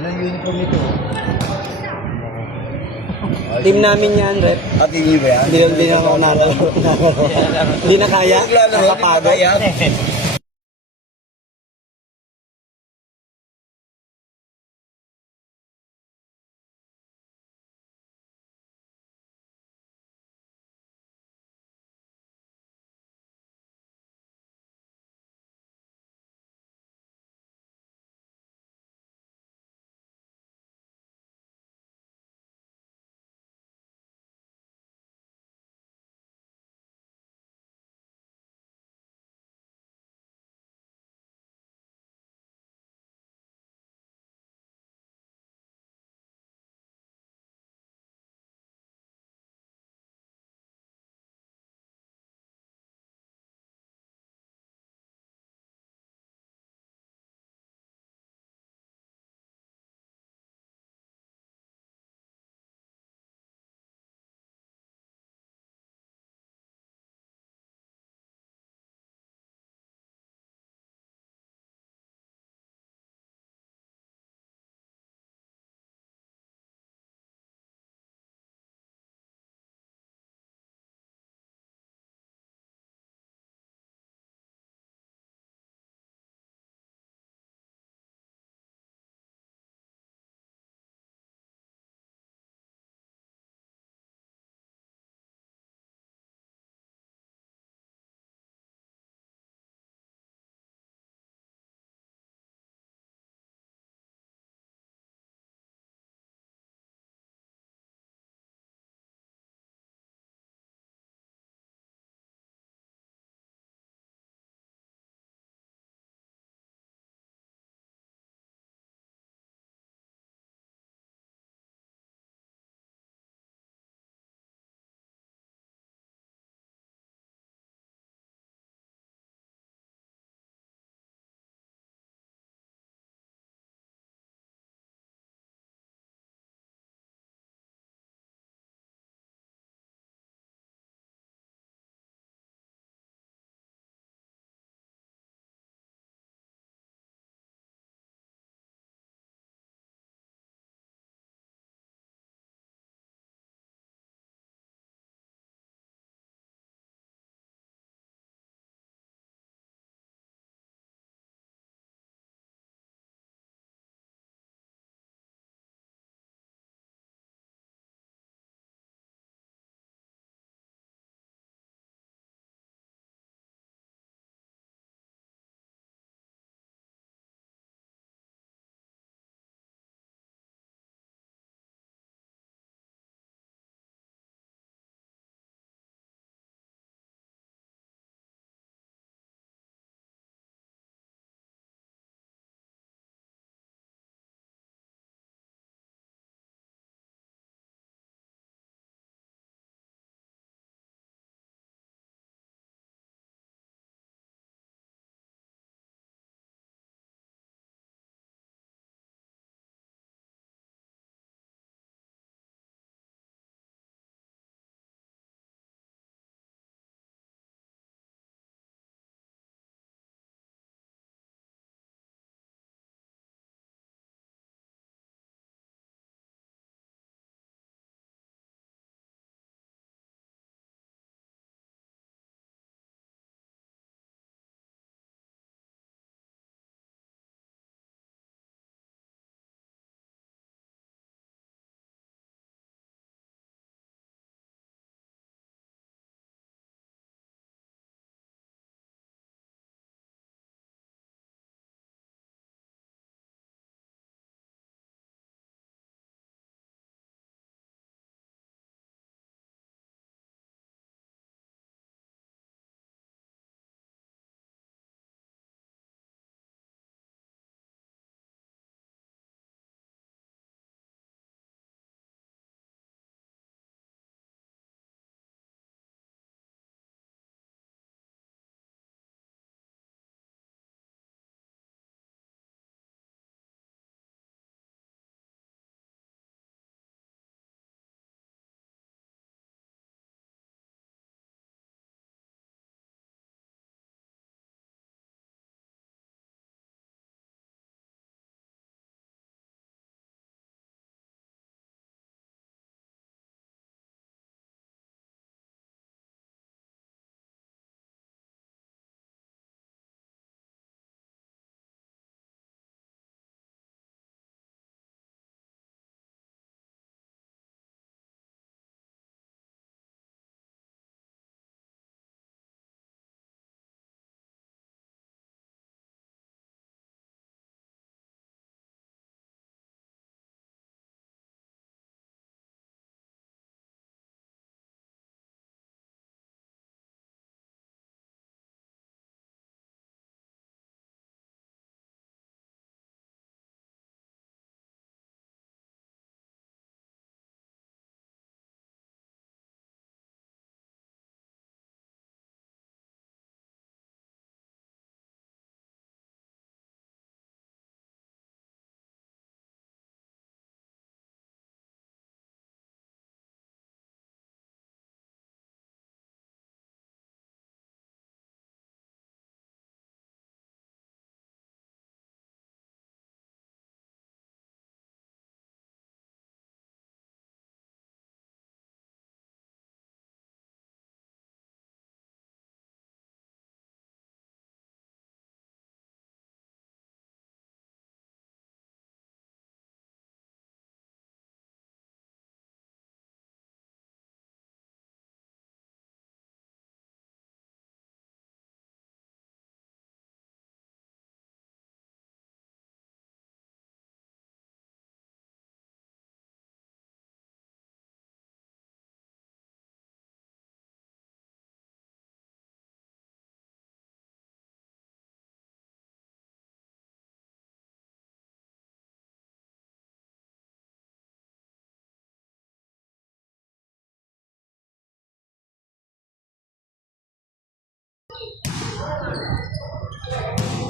Walang uniform ito. Team namin yan, Rep. Ating iba yan. Hindi na ako nalaro. Hindi na kaya. Nakapagod. Kaya.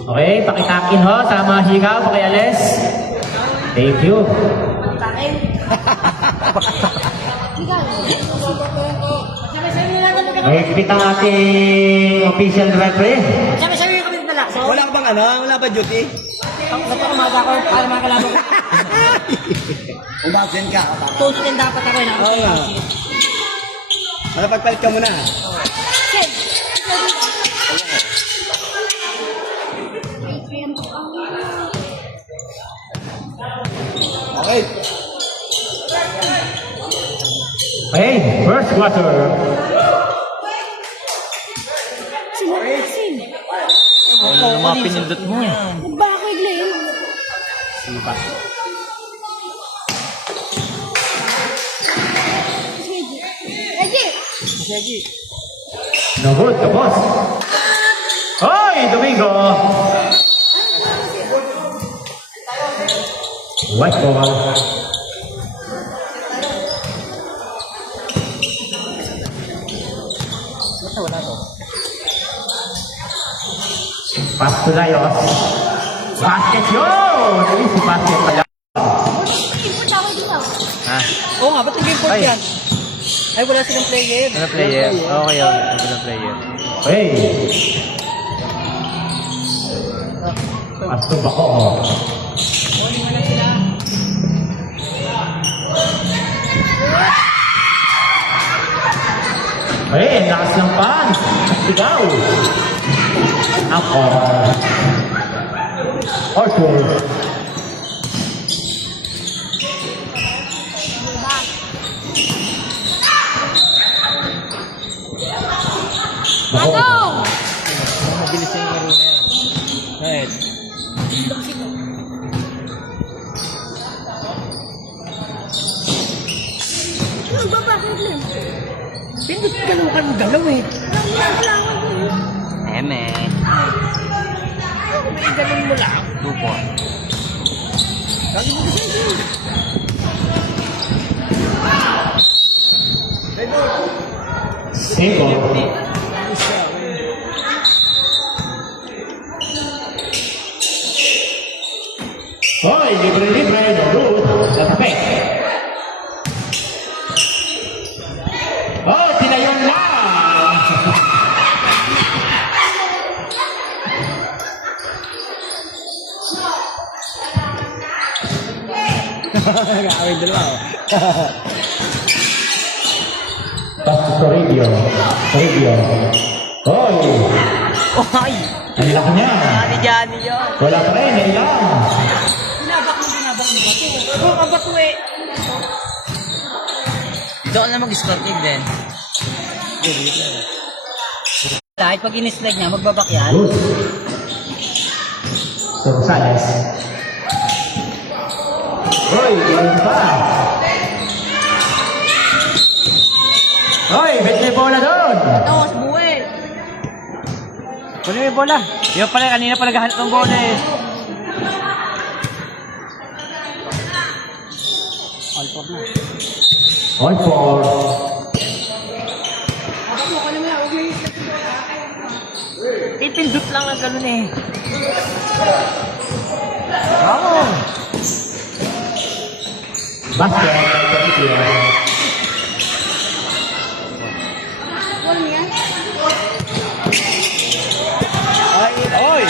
Okay, pakitakin ho sa mga higaw, pakialis. Thank you. Higpit ang ating official referee. Sabi yung kami dala. So, Wala ka bang ano? Wala ba duty? basta umaga ko para mga kalaban ko. Umasin ka. Tuso din dapat ako na. Oo nga. Malapagpalit ka muna. Okay. Okay, first quarter. Wala na mga pinindot mo eh. Nagbakay, Glenn. Sige. No good, tapos. Hoy, Domingo! White ball. Pass to Laios. Basket yun! Ay, si basket pala. Ha? Oo nga, ba't yung game board Ay. yan? Ay, wala silang player. Ano player? Okay yun. Ano player? Hey! Pass to Bako. Hey, lakas ng pan. Sigaw. Ako. Arthur. Bako. Mabilis yung laro na yan. Right. Pindot ka naman kang dalaw eh. Eme. May ganun mo lang. Dupo. Lagi mo kasi eh. Cinco. Hoy, libre-libre, no root, sa tabi. Oh, tinayon lang! Nag-aawin dalawa. Pass to Toribio. Toribio. Hoy! Ay! Ang laki niya. Johnny yun. Wala pa rin, nailang. Binabak mo bato. Oo, ang bato eh. Dito ka na mag-score kick din. Kahit pag in-slag niya, magbabak yan. Luz. So, Rosales. Hoy, ilan pa? Hoy, bet may bola doon. Oo, sa buhay. Kunin mo yung bola. Di ba pala, kanina pa naghahanap ng bola eh. All four. Pipindot lang ng ganun eh. Bravo. Basket. Ay, oy!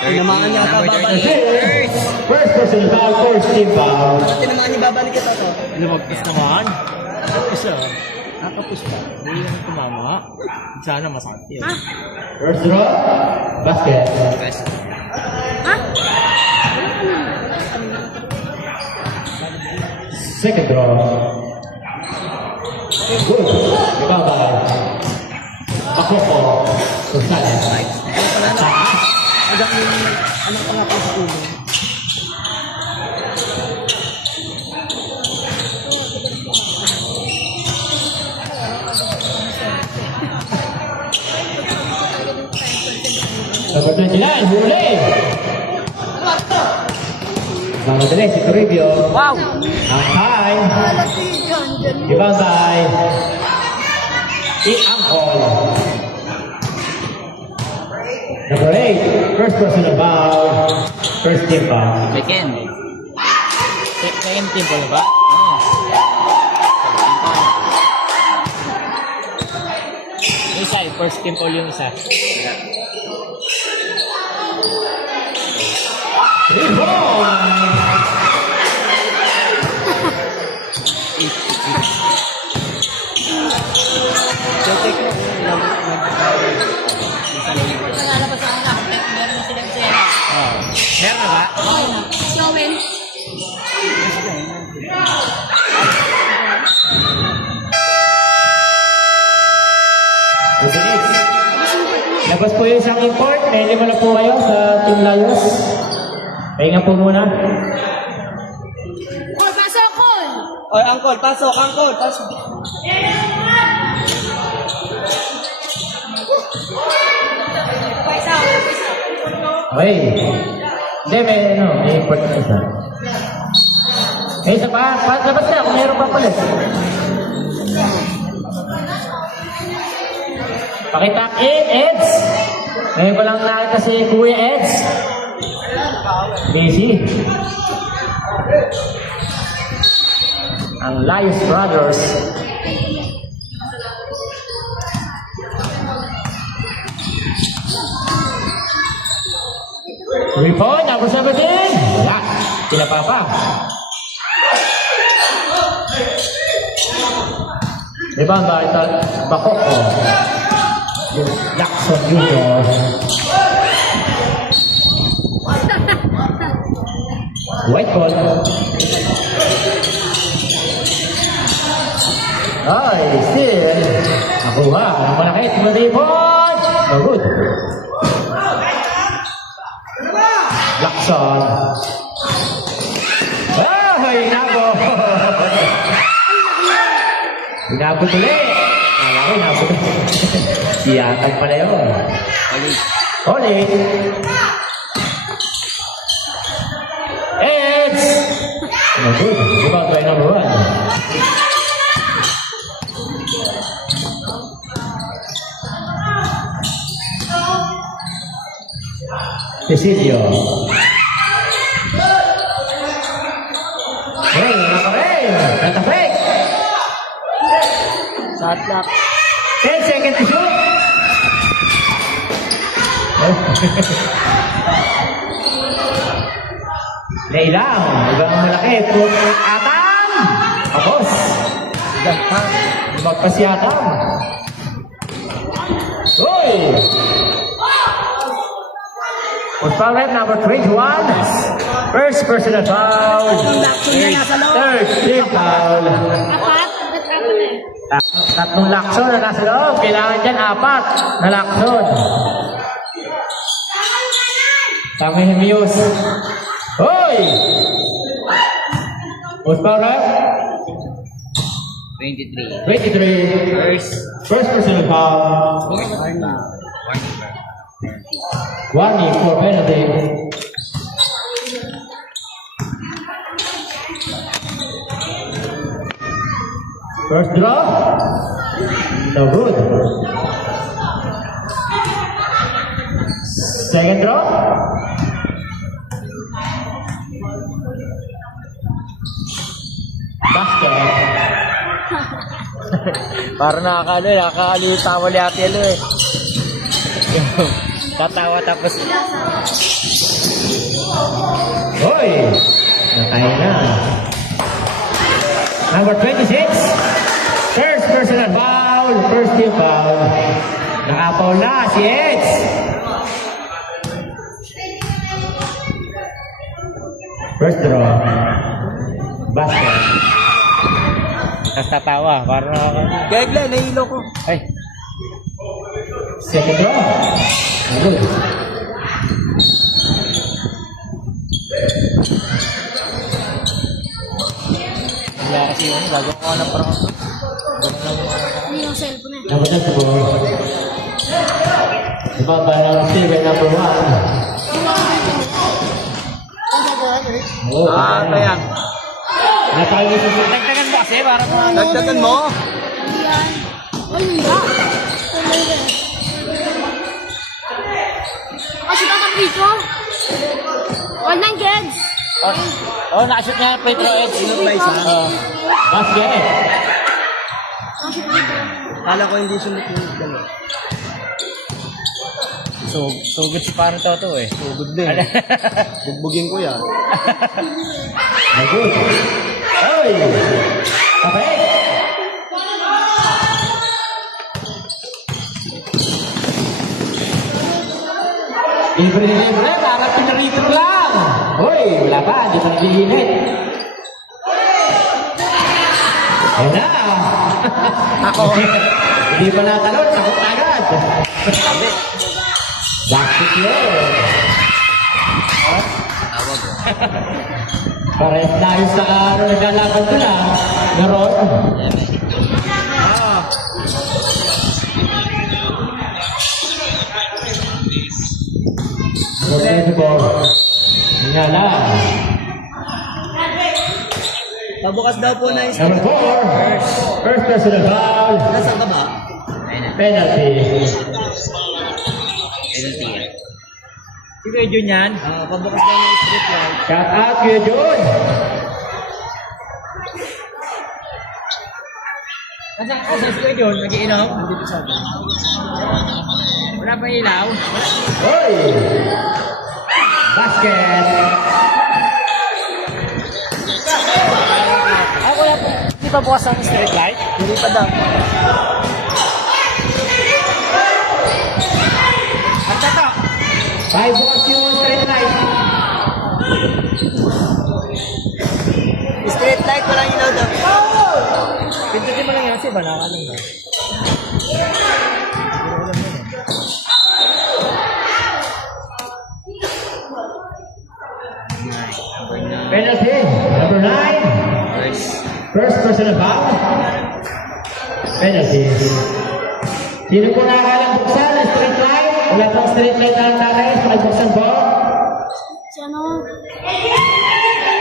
Tinamaan niya ata babalik. First person foul, first team foul. Tinamaan niya babalik ito to. Lumagpas naman. Isa. Nakapus pa. Hindi yan tumama. Sana masakit yun. First draw, basket. Second draw. Good. Ibabay. Pakoko. Gonzales. Agak yung anak pa nga pa sa ulo. Number 29, huli. Mamadali si Toribio. Wow! Ang time. Malatigan dyan. Ibang guy. I-angkol. Number 8. First personal foul. First team foul. Second. Second team po ba? Oo. Yung isa, first team po yung isa. Rebound. Check mo. Nalalabas ako na. Meron na silang sera. Oo. Meron na ba? Okay na. Showin. Business. Labas po yung isang import. May 5 na po kayo sa Team Lions. Pahinga po muna. Call, pasok, call! Oy, angkol, pasok, angkol, pasok. Paisa, paisa. Okay. Hindi, may import na isa. May isa pa. Labas na kung mayroon pa pala. Pakitak in, Eds. Ngayon ko lang nakita si Kuya Eds. Busy. Ang Lions Brothers. Rebound, number 17. Wala. Pinapapa. Rebound ba ito? Bakok ko. Yung Jackson Jr. White ball. Ay, still. Nakuha. Ang malaki. Tumatipon. Oh, good. Jackson. Ay, inabot. Inabot ulit. Kala ko inabot. Siyatag pala yun. Ulit. It's no good. Rebound by number 1. Cecilio. Hey, nakapay. Natapik. Shot clock. 10 seconds to shoot. Nailang. Ibang malaki. Atang. Tapos. Magpas si Atang. Uy! Was foul rep number 21. First personal foul. Third team foul. Apat? Ba't apat eh? Tatlong lakson na nasa loob. Kailangan dyan 4 na lakson. Tama yung Muse. Hoy! Was foul rep? 23. 23. First personal foul. Warning for penalty. First draw. No good. Second draw. Basket. Parang nakakaliw yung tawa ni Ate Elo eh. Tatawa tapos Hoy! Natay na. Number 26. First personal foul. First team foul. Nakapaul na si Eds. First draw. Basket. tapos tatawa. Parang nakakaliw. Kaya Glenn, nahilo ko. Ay, Second draw. Good. wala kasi yun. Gagawa ko ng parang Hindi yung cellphone eh. Number 10 po. Ibaba ng Steven number 1. Ang gagawin? Oo, Ayan. Natalo sa Dagdagan mo kasi para mga... Dagdagan mo. Yan. Ay, hindi. Kasi tatang dito. 100. Oh, nakashoot niya yung free throw edge. basket. Kala ko hindi sunod yung gano'n. So good si Pano Toto eh. Good din. Bugbugin ko yan. Good. Oy! Okay. Libre-libre, parang pinarito lang. Hoy, wala pa, hindi pa naglilimit. Ayan na. Ako. Hindi pa natalon, takot agad. Basket yun. Parehas tayo sa naglalaban ko na. Garon. Pwede po. Nga lang. Pabukas daw po na Number 4. First personal foul. Nasaan ka ba? Penalty. Si Kuya Jun yan. Pabukas daw na street light. Shout out Kuya Jun. Asa si Kuya Jun? Nag-iinom? Wala pa ilaw? Hoy! Basket. Ako yan. Di ba bukas ang street light? Hindi pa daw. At saka, 5 bukas yung straight light. Street light, walang ilaw daw. pindutin mo lang yan kasi ba nakalang na. Penalty. Number 9. First personal foul. Penalty. Sino po nakakalang buksan ang street light? Wala pang street light na nanay. Pakibuksan po. Si ano?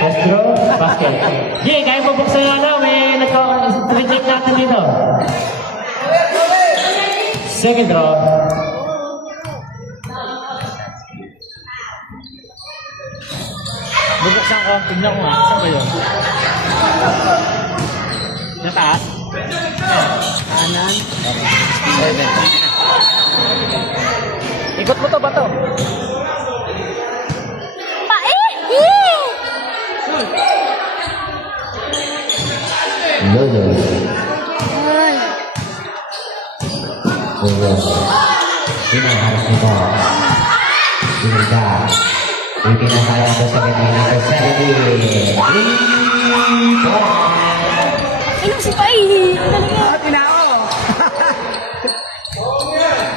First draw. Basket. Jay, kaya mo buksan yung ano? May street light natin dito. Second draw. Bubuksan ko. Tignan ko nga. Saan ba yun? Nataas? Kanan. Ikot mo to ba to? Lolo. Ay. Lolo. Hinaharap nito. Hinaga. Ipinasayang ko sa gabi number 70. Inom si Pai. Talaga. Tinao!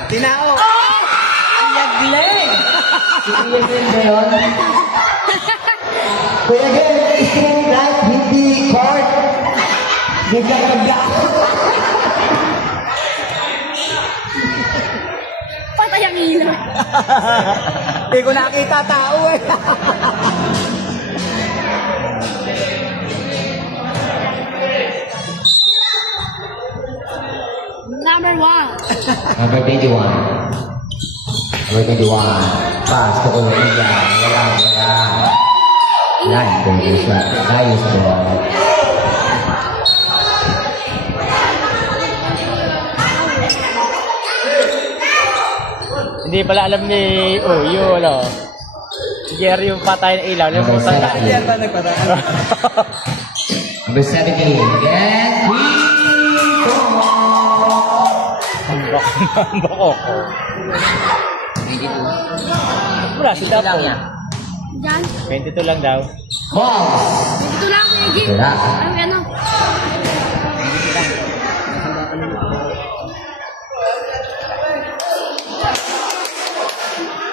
Tinao! Yagleg. Iyan ba yun? Kuya Gil, street light, hindi court. Gagagagag. Patay ang ilaw. Hindi ko nakita tao eh. Number 1. Number 21. Number 21. Pass to Colombia. Wala. Line position. Nice ball. Hindi pala alam ni Uyo, ano. Si Jerry yung patay ng ilaw. Number Limutan na. 17. Yan ba nagpatay? Number 17. Again. Hambak ako. Wala, si Tapo. Diyan. 22 lang daw. Balls. Dito lang, Gigi. Wala. Ang ano?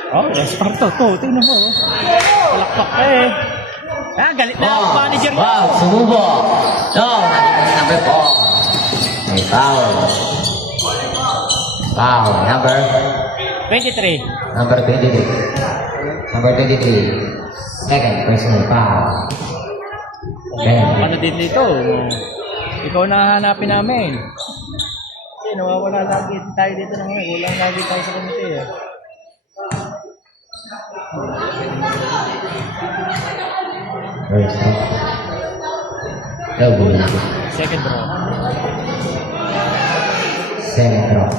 Oh, yes, Parto. Tingnan mo. Palakpak ka eh. Ah, galit na ang manager niya. Wow, sumubo. So, nakikita number 4. May foul. Foul. Number 23. Number 23. Number 23. Second personal foul. Ano din dito? Ikaw na hanapin namin. Kasi nawawala lagi tayo dito na ngayon. Kulang lagi tayo sa komite eh. First foul. Double. Second row. Second throw.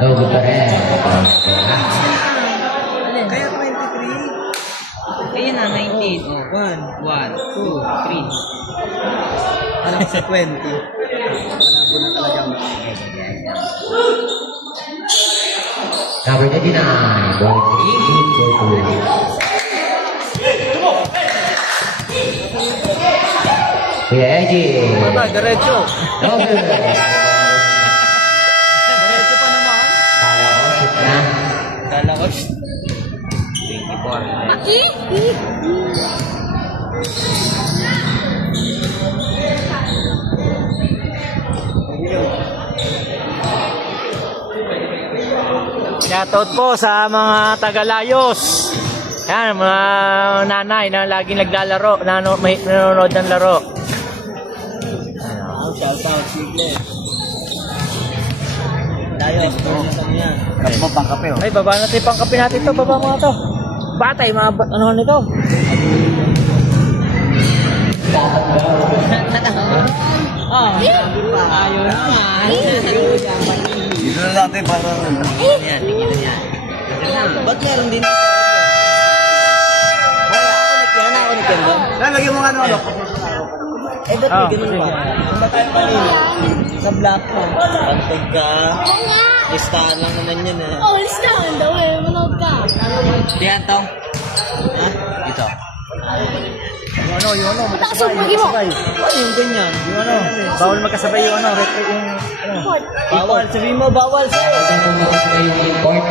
Double pa rin. Kaya 23. Ayun na, 19. Oh, 1. 1, 2, 3. Alam sa 20. Malabo na talaga. Number 29. Ball 18. Kuya Eddie. Tama, diretso. Double. Diretso pa naman. Kala ko, shoot na. Kala ko. 24. Shoutout po sa mga Tagalayos. Yan, mga nanay na laging naglalaro, nanonood ng laro. Shout out, Sigle. Dayos, doon yan. Kapmo pang kape, oh. Ay, baba natin pang kape natin to, baba mo to. Batay, mga ano nito? Oh, sabi pa. Ayaw naman. Dito na natin para Yan, tingnan yan. ba't meron din? Wala, connect yan. Connect yan doon. Lalagyan mo nga ano. Eh, ba't may ganun ba? Kung ba tayo kanina? Sa black mo. Pantog ka. Listahan lang naman yun eh. Oh, listahan daw eh. Manood ka. Diyan, Tong. Ha? Dito. Yung ano, Taas ang pagi mo. Ano yung ganyan? yung ano, bawal magkasabay yung ano, yung ano. Bawal. Sabihin mo, bawal sa'yo. Yung import.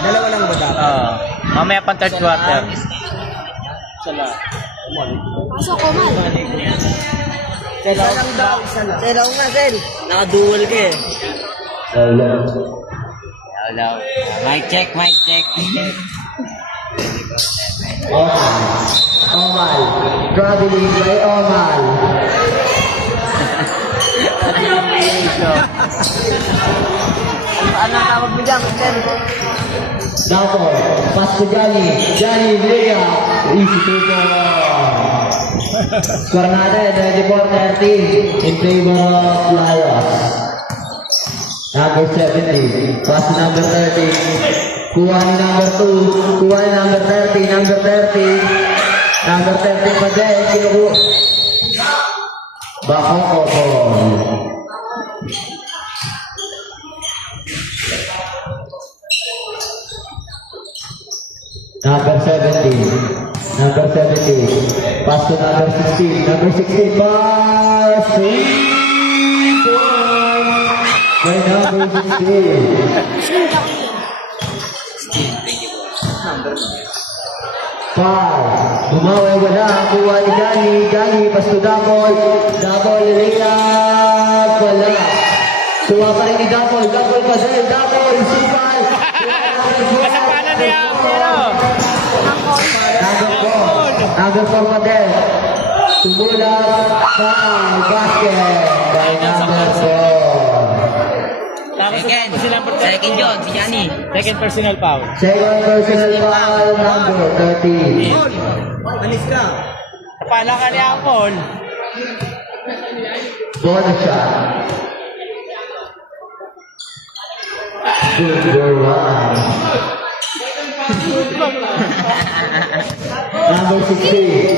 Dalawa lang ba dapat? Mamaya pang third quarter. Sala. Pasok ko, man. Selaw lang daw. Selaw nga, Sel. Naka-dual ka eh. Hello. Mic check, mic check. Omal. Traveling by Omal. Ano ang tawag mo dyan, Sel? Dapo. Pasko Johnny. Johnny Vega. Easy to go. Score natin, 24-30 in favor of Lions. Number 70. Pass to number 30. Kuha ni number 2. Kuha ni number 30. Number 30. Number 30 pa din. Kinuku. Bako ko po. Number 70. Number 70. Pass to number 16. Number 16. Pass. By number 16. Foul. Bumaway wala. Kuha ni Johnny. Johnny. Pass to Double. Double. Layup. Wala. Kuha pa rin ni Double. Double pa din. Double. Sipal. Kasapanan niya, pero. Number 4 pa din. Tumulak. Foul. Basket. By number 4. Second yun, si Johnny. Second personal foul. Second personal foul. Number 13. Alis ka. Paano ka ni Apple? Bonus shot. Good for one. Number 16.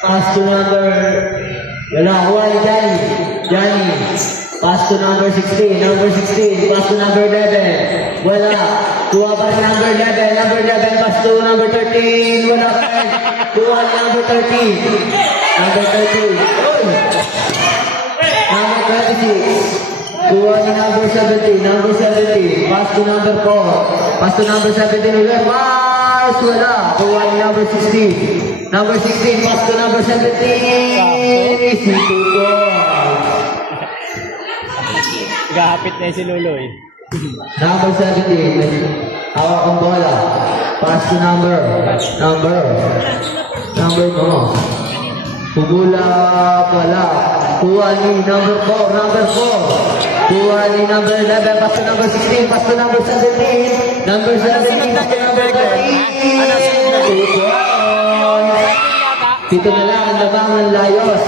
Pass to number... Wala, kuha ni Johnny. Johnny. Pass to number 16. Number 16. Pass to number 11. Wala. Kuha pa rin number 11. Number 11. Pass to number 13. Wala pa rin. Kuha ni number 13. Number 13. Number 26. Kuha ni number 17. Number 17. Pass to number 4. Pass to number 17 ulit. Pass. Wala. Kuha ni number 16. Number 16. Pass to number 17. Easy to go. Gahapit na si Luloy. Number 17. Hawak ang bola. Pass to number mo. Pugula pala. Kuha ni number 4. Kuha ni number 11. Pass to number 16. Pass to number 17. Number 17. Pass to number 13. Dito na lang ang labang ng Layos.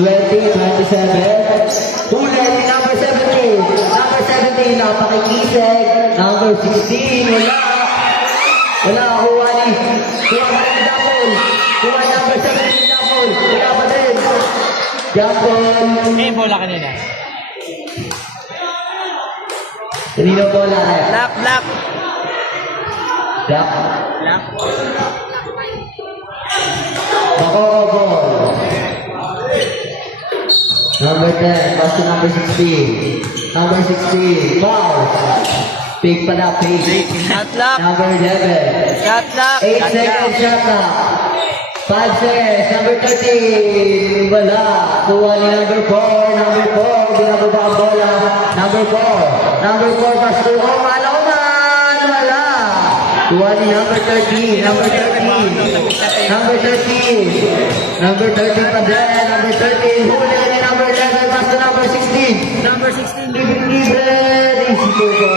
20, 27. Huli ni number 17. Number 17, napakikisig. Number 16, wala. Wala, kuha ni. Kuha ni Dapol. Kuha ni number 17, Dapol. Wala pa din. Dapol. Eh, bola kanina. Kanino bola kaya? Black, black. Dak. Black. Ball. Number 10, pass to number 16. Number 16, foul. Pick pa na, pick. Shot lock. Number 11. Shot lock. 8 seconds shot clock. 5 seconds. Number 13. Wala. Kuha ni number 4. Number 4. Binababa ang bola. Number 4. Number 4. Pass to Alaman. Wala. Kuha ni number 13. Number 13. Number 13. Number 13 pa din. Number 13. Huli ni number 11. Pass to number 16. Number 16. Libre. Easy to go.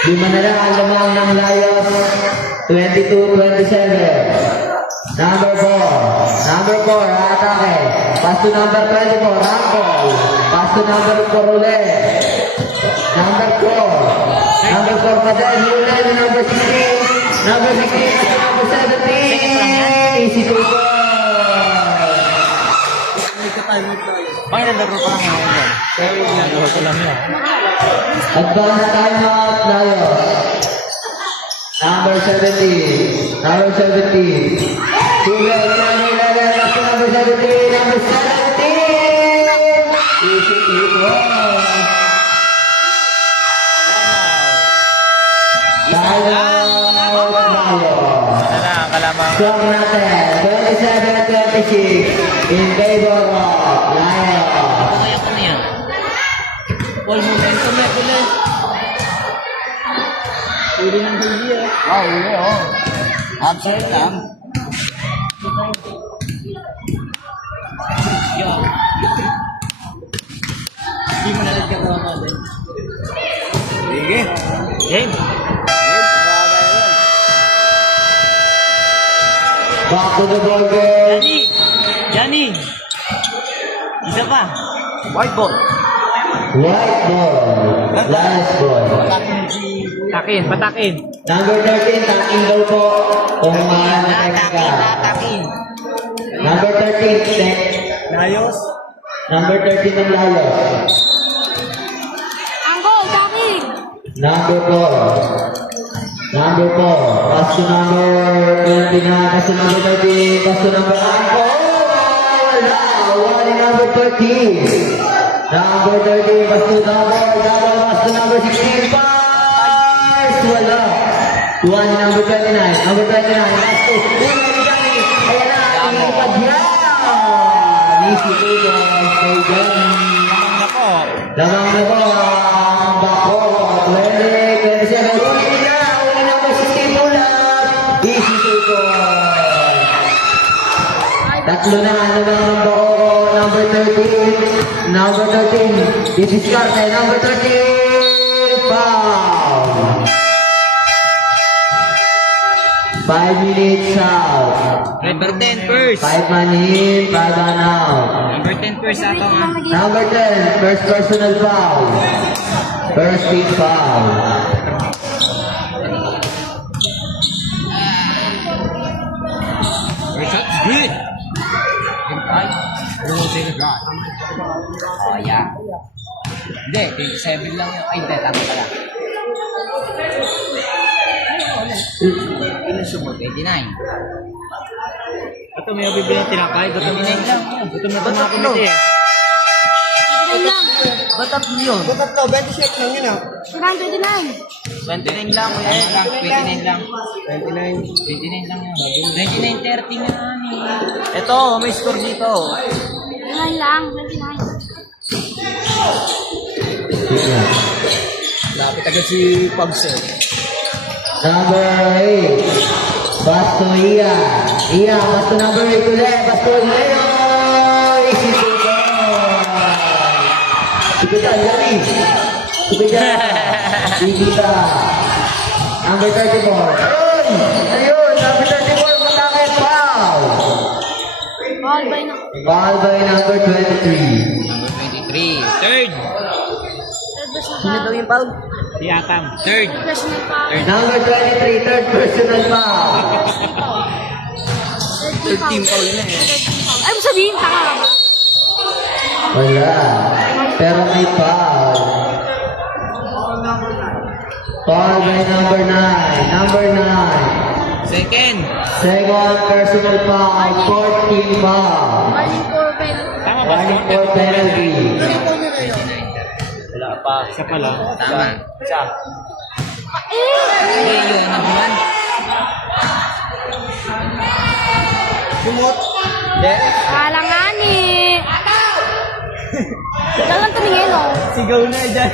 Lima na lang ang lamang ng Layos. 22-27. Number 4. Number 4, atake. Pass to number 24, Rampol. Pass to number 4 ulit. Number 4. Number 4 pa din. Ulit ni number 16. Number 16, pass to number 17. Easy to go. Ay, nalaro pa nga ako. Nalaro ko lang yan. Advance timeout, Layos. Number 17. Number 17. Tuloy, number 11. Pass to number 17. Number 17. Easy to go. Timeout, Layos. Ano na ang kalamang? Score natin, 27-26 in favor of Layos. Kaya ko na yan. All momentum na ulit. Huli ng huli eh. Huli oh. Absent lang. Yo. Hindi mo na nagkagawa natin. Sige. Game. Back to the ball game. Johnny! Isa pa. White ball. White ball. Last ball. Takin, patakin. Number 13, taking daw po. Kung mahanap ka. Tatakin. Number 13, check. Layos. Number 13 ng Layos. Angkol, taking! Number 4. Number 4. Pass to number 20 na. Pass to number 13. Pass to number 9. Oh! Wala! Wala number 13. Number 13. Pass to double. Double. Pass to number 16. Pass! Wala. Kuha ni number 29. Number 29. Pass to. Kuha ni Johnny. Ayan na. Ipad yan. Easy to go. Stay Johnny. Lamang na po. Lamang na po ang bako. 27. Uli na. Uli na po 16 ulat. Easy to go. Tatlo na ang lamang ng bako. Number 13. Number 13. This is Carte. Number 13. Foul. 5 minutes out. Number 10 first. 5 man in, 5 man out. Number 10 first ato nga. Number 10, first personal foul. First team foul. First shot's good. Oh, yeah. Hindi, 27 lang yun. Ay, hindi, tama pala. Ilan sumot? 29. Ito may bibili ng tinapay. Gutom na lang. Gutom na tumakin ito eh. Ganun lang. Ba't tatlo yun? Ba't ito? 27 lang yun ah. 29. 29 lang, kuya. 29 lang. 29 lang yun. 29-30 nga ni. Ito, may score dito. 29 lang. 29. Tingnan. Lapit agad si Pagser. Number 8. Basto Iya. Iya, basto number 8 ulit. Basto Leo. Sipitan, Jani. Sipitan. Sigita. Number 34. Ayun, number 34. Matakit. Foul. Bawal ba yun? Foul by number 23. Number 23. Third. Sino daw yung foul? Si Atam. Third. Personal pa. Number 23, third personal foul. 13 foul na eh. Ay, mo sabihin, tanga ka ba? Wala. Pero may foul. Foul by number 9. Number 9. Second. Second personal foul. 14 foul. Warning for penalty. Tama ba? Warning for penalty. Wala pa. Isa pa lang. Tama. Isa. Hindi, yun. Nabuhan. Sumot. Hindi. Kalangan eh. Dalang tumingin, oh. Sigaw na dyan.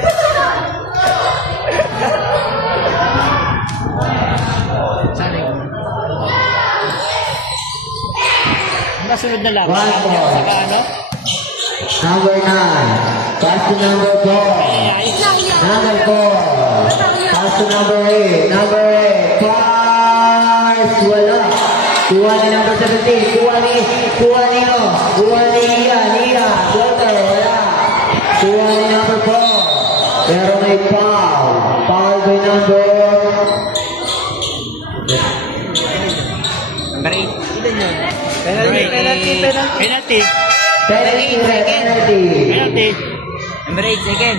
Nasunod na lang. One point. Saka ano? Number 9. Pass to number 4. Number 4. Pass to number 8. Number 8. Pass. Wala. Kuha ni number 17. Kuha ni Iya. Floater. Wala. Kuha ni number 4. Pero may foul. Foul by number Number 8. Ilan yun? Penalty. Penalty. penalty. Penalty. Number 8, second.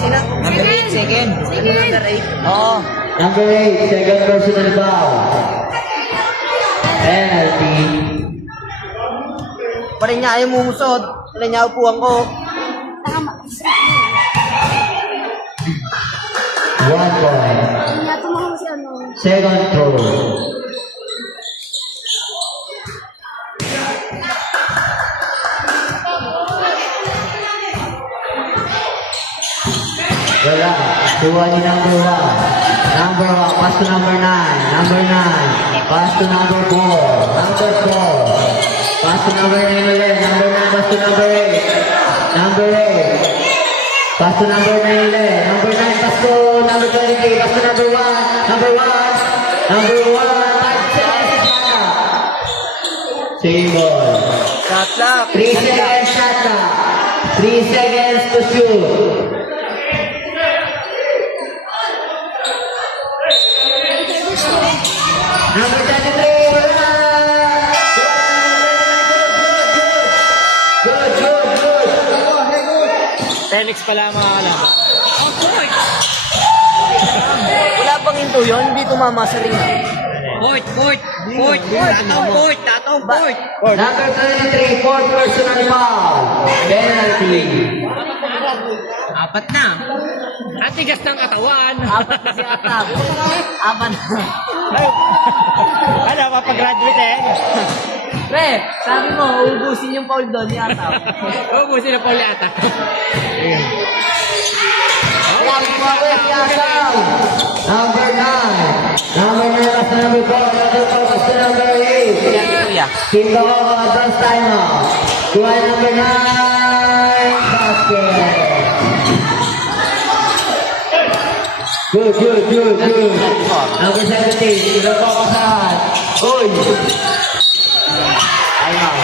Sina? Number 8, second. Ano number 8? Oo. Number 8. Second personal foul. Penalty. Pa rin niya ayaw mumusod. Wala niya upuan ko. Tama. 1 point. Hindi nga tumama si ano. Second throw. Wala. Kuha ni number 1. Number 1. Pass to number 9. Number 9. Pass to number 4. Number 4. Pass to number 9 ulit. Number 9. Pass to number 8. Number 8. Pass to number 9 ulit. Number 9. Pass to number 23. Pass to number 1. Number 1. Number 1. Same ball. Shot clock. 3 seconds shot clock. 3 seconds to shoot. Number 23, wala! Good. Felix pala ang mga kalaban. Wala bang into yun? Hindi tumama sa ring. Point. Tatong point. Number 23, fourth personal foul. Penalty. Apat na. At tigas ng katawan. Apat na si Atab. Apat na. Ano, mapagraduate eh. Pre, sabi mo, uubusin yung foul doon ni Atab. Ubusin na pala ata. Number 9. Number 9 is number 4. Number 4 is number 8. Kuya. Team Gawawa, advance timeout. Kuha number 9. Basket. Good. Number 17. Sila po kasahan. Uy. Timeout.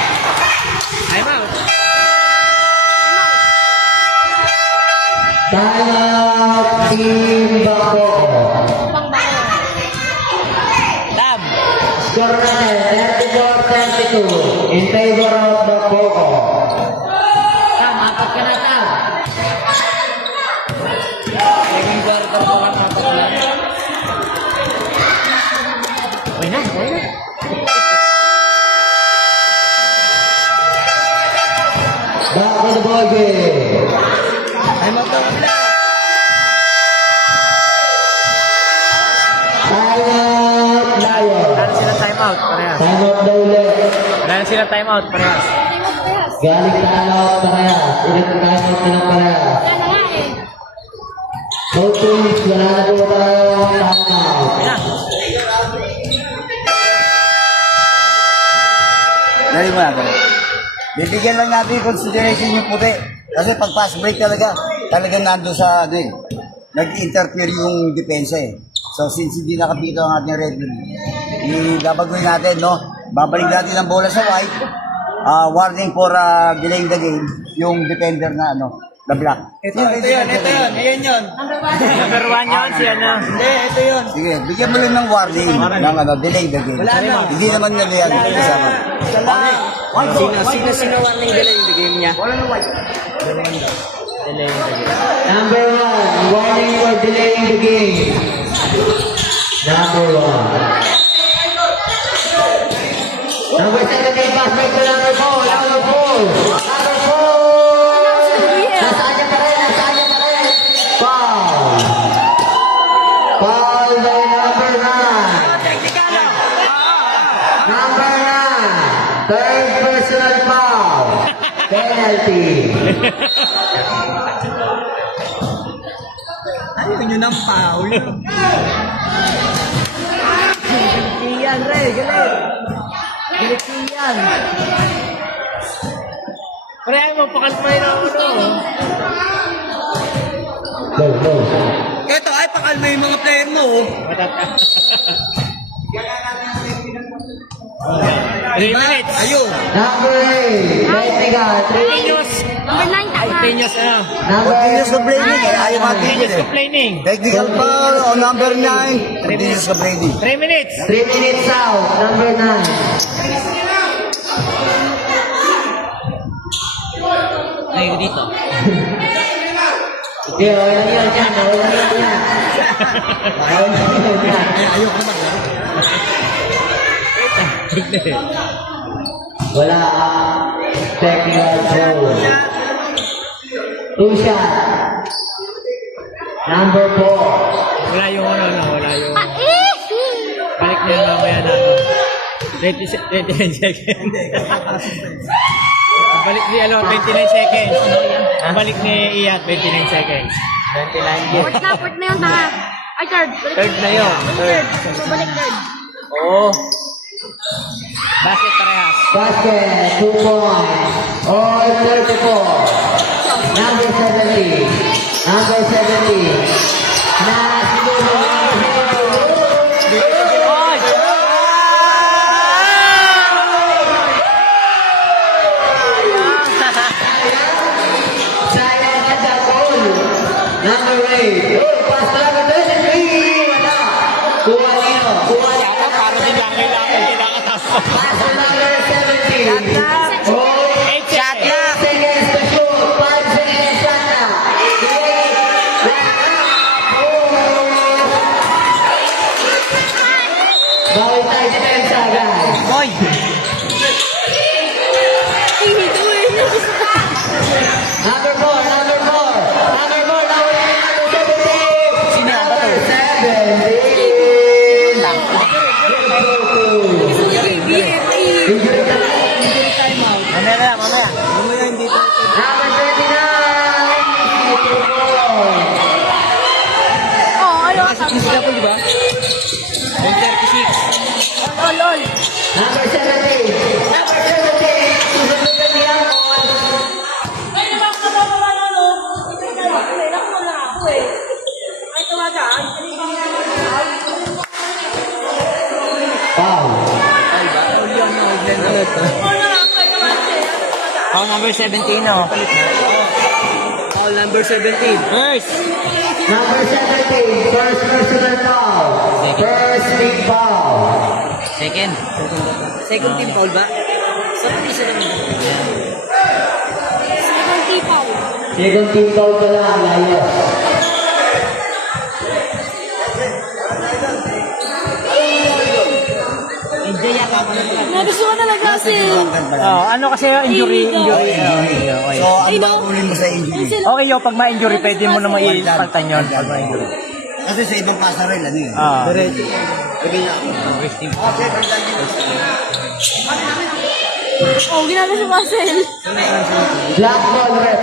I'm out. Timeout. Team Bako. Pang bako. Tab. Score natin, 34-32 in favor of Bako. Apat ka na, Tab. Second quarter ko lang apat lang. Okay na. Back to the ball game. Time out daw sila. Timeout, Lion. Wala na sila time out. Parehas. Timeout daw ulit. Wala na sila time out. Parehas. Hindi mo Parehas. Galing timeout parehas. Ulit ang timeout na ng parehas. Wala na nga eh. So, please, wala na po tayo ang timeout. Dali mo na, dali. Bibigyan lang natin yung consideration yung puti. Kasi pag pass break talagang nando sa ano eh. Nag-interfere yung depensa eh. So since hindi nakapito ang ating red bull, ibabagawin natin, no? Babalik natin ang bola sa white. Warning for delaying the game, yung defender na ano, the black. Ito yun. Ayan yun. Number 1. Number 1 yun, si ano. Hindi, ito yun. Sige, bigyan mo lang ng warning ng ano, delay the game. Wala na. Hindi naman nila yan. Kasama. Sino warning delay yung game niya? Number 1, warning for delaying the game. Number 1. Number 17, pass break to number 4. Number 4. Number 4. Nasaan niya pa rin. Foul. Foul by number 9. Number 9. Third personal foul. Penalty. Ayaw nyo ng foul. Yan, Ray. Galit. Galit yan. Pre, ayaw mo, pakalmay na ako to. Go. Ito, ay pakalma yung mga player mo. Oh. 3 minutes. Ayun. Number 8. Technical. 3 Continuous. Number 9 tama. Continuous ano. Number Continuous complaining eh. Ayaw matigil Continuous eh. complaining. Technical foul on number 9. Continuous complaining. 3 minutes. 3 minutes out. Number 9. Ay, dito. Okay, okay lang yan. Okay lang yan. Ayoko naman. Wala technical foul. 2 shot. Number 4. Wala yung ano, wala yung... Ah, eh! Balik niya mamaya na ako. 29 seconds. Balik ni 29 seconds. Balik ni Iya, 29 seconds. 29 Fourth na yun, tanga. Ay, third. Third na yun. Third. Balik third. Oo. Basket parehas. Basket. 2 points. All 34. Number 70. Number 70. Na siguro. Sayang ka sa goal. Number 8. Oh, pass to number 23. Wala. Kuha nino. Kuha nino. Para din lang Pass to number 17. Oh, 8 shot na. 8 seconds to shoot. 5 seconds shot na. Bawal tayo sa tensa, guys. Boy! Number 4, number 4. Number 4, number 17. Sino yan ba to? 17. Injury time. Mamaya. Mamaya hindi tayo. Number 39. Oh, ano ka sabi? Sino ko, di ba? 36. Lol. Number 17. Number 17. Susunod na niya ako. Foul. Foul number 17, no? Foul number 17. First. Number 17. First personal foul. First big foul. Second. Second team foul ba? Sa isa lang. Second team foul. Second team foul pa lang. Layos. Enjoy yan. Nagusto ko talaga kasi. Ano kasi yung injury. Okay. So, ano ba kunin mo sa injury? Okay, yo, pag ma-injury, pwede mo naman i-paltan yun. Pag ma-injury. Kasi sa ibang pasarel, ano yun? Ah. Diretso. Sabi niya ako. Oh, ginagawa si Marcel. Black ball rep.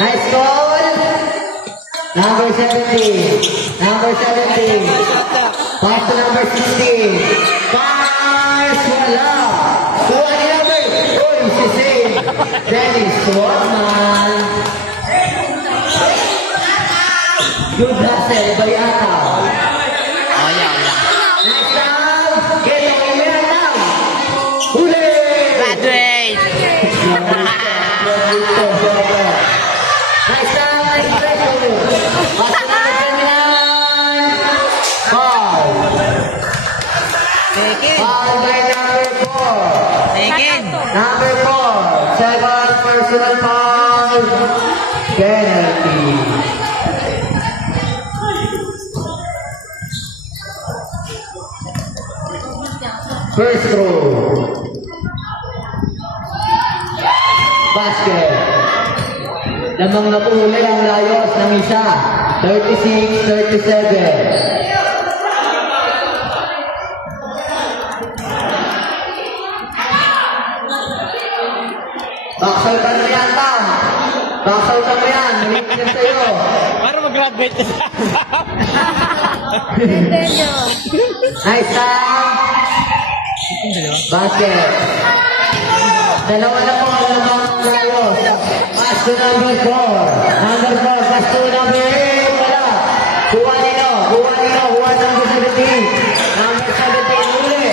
Nice goal. Number 17. Number 17. Pass to number 16. Pass. Wala. Kuha ni number. Uy, si Zane. Dennis Swanman. Good hustle. Bayata. Next down. Get away na lang. Huli. Graduate! Nice down. Nice pressure. Pass to number 29. Foul. Second! Foul by number 4. Second! Number 4. Second personal foul. Penalty. First throw. Basket. Lamang na puli ang layos ng isa. 36-37. Baksaltan mo yan, Tam. Baksaltan mo yan. Narinig sa'yo. Para mag-graduate na siya. Entenyo. Nice, Tam. Basket. Dalawa na po ang lamang layos. Pass to number 4. Number 4. Pass to number 8. Wala. Kuha nino. Kuha nino. Kuha number 17. Number 17. Uli.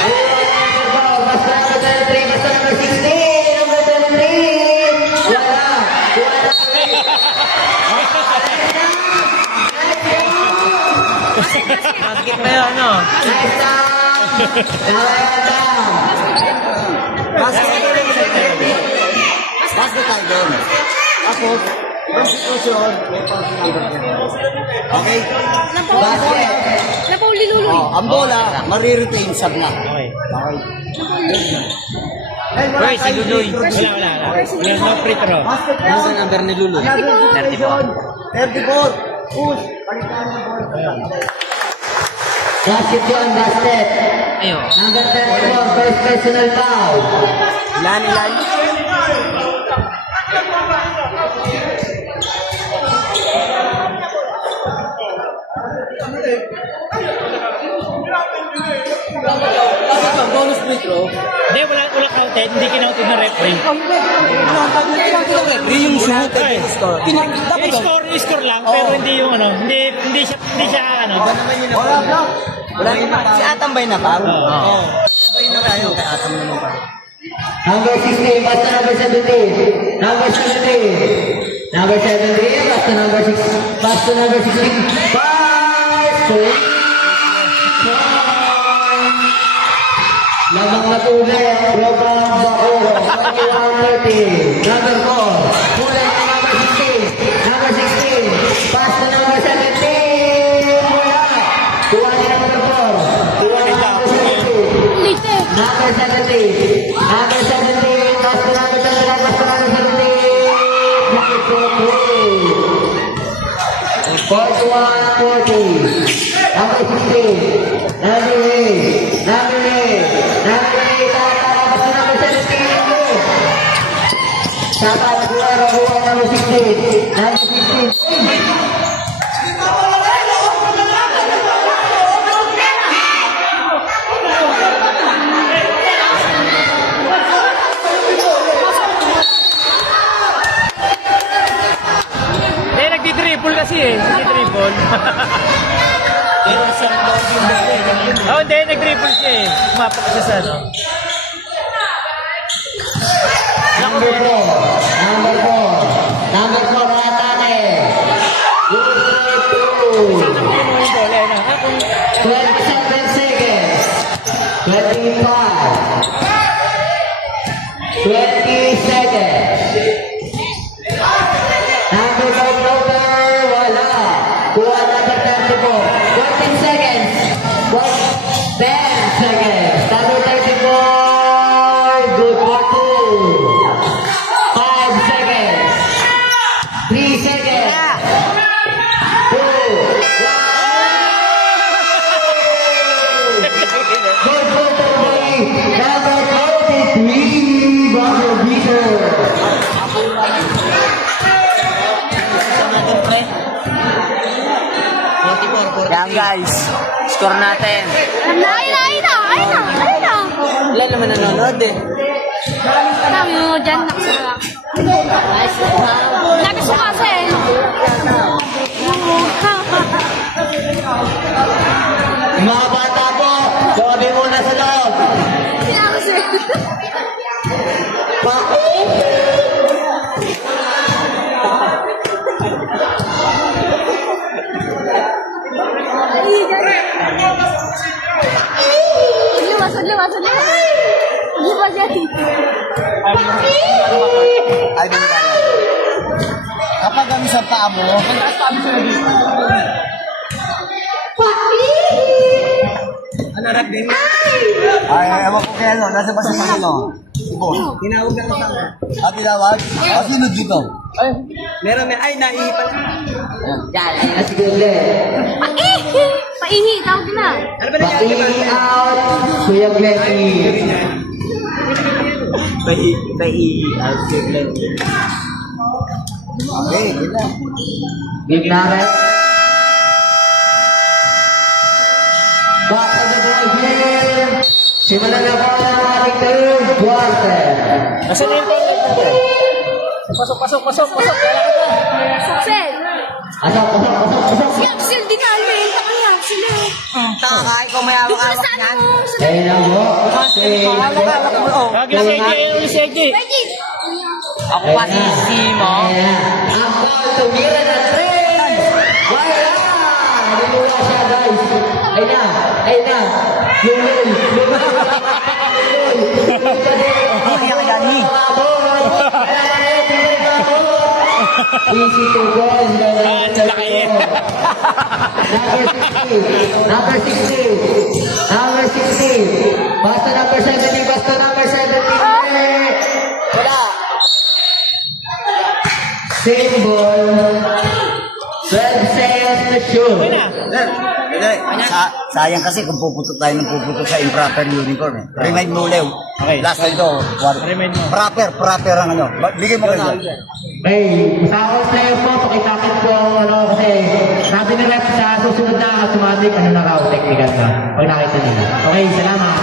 Kuha number 4. Pass to number 23. Pass to number 16. Number 23. Wala. Kuha number 8. Basket pa yun, ano? Nice, Tam. Nice, Tam. Basket tayo doon. Tapos, substitution, may pass number 10. Okay? Basket. Napauli luloy. Oh, ang bola, mariretain sub na. Okay. Okay. Where si Luloy? Wala. Wala no free throw. Basket na. Ano number ni Luloy? 34. Push. Balikan ng bola. Basket yun, basket. Ayun. Number 34, first personal foul. Lani. Bonus free throw. Hindi, wala counted. Hindi kinounted ng referee. Yung shoot. Score lang, pero hindi yung ano, hindi siya ano. Wala block. Wala naman. Si Atambay na pa. Oo. Sabay na tayo. Kay Atam naman pa. Number 16, pass to number 17. Number 17. Number 17, pass to number 6. Pass to number 16. Pass! Lamang na tunay ang Robang Bacoor. 21-30. Number 4. Kulay ng number 16. Number 16. Pass to number 17. Wala. Kuha ni number 4. Kuha ni number 17. Lite. Number 17. Number 17. Pass to number 17. Pass to number 17. Number 41-40. Number 16. Number 8. Number 8. Number 8. Pass to number 17. Saka nagluwa number 16. Number 16. Hindi, nagdi-dribble kasi eh. Nagdi-dribble. Oh, hindi, nag-dribble siya eh. Umapak siya sa ano. Number 4. Number 4. Number 4 atake. Hindi mo yung bola na. 27 seconds. 25. 20 seconds. Number 5 floater. Wala. Kuha number 34. 14 seconds. 10 seconds. Number 34. Good for 2. 5 seconds. 3 seconds. 2. 1. Good for 2. number 43, Buster Beater. Score natin, pre. 44. Yan guys, score natin. Ayun na. Wala naman nanonood eh. Sabi mo dyan, nakasala. Nakasumasin. Mga bata po, sabi muna sa loob. Nakasumasin. Liwas. Liwas yan. Ay, binigyan na. Kapag ang isang paa mo, ay, ewan ko kaya no, nasa ba sa Pangino? Tinawag ka sa Ah, tinawag? Ah, sino dito? Ay, naiipan. Yan. Let's go there. Paihi, tawag na. Ano ba nangyari ka Paki out, Kuya Glenny. Okay, yun na. Give namin. Back to the ball game. Simulan na po ang ating third quarter. Nasaan na yung pangkat natin? Pasok. Kailangan ka. Success. Pasok. Si Axel din namin. Taka ni Axel eh. Taka ka, ikaw may Doon awak-awak sa niyan. ano, sa Ayun na po. Lagi si AJ, ayun si AJ. Pwede. Ako pa si Simo. Ang ball tumira na 3. Wala! Niluwa siya guys. Ayun na. Lumul. Easy to go. Number 60. Basta number 70. Wala. Symbol. 12 seconds to shoot. Sayang kasi kung puputok tayo ng puputok sa improper uniform. Remind mo ulit. Okay. Last time to. Remind mo. Proper ang ano. Bigay mo kayo. Hey, sa ako player po, pakitakin ko kasi sabi ni Rep sa susunod na automatic, na raw, technical ka. Pag nakita nila. Okay, salamat.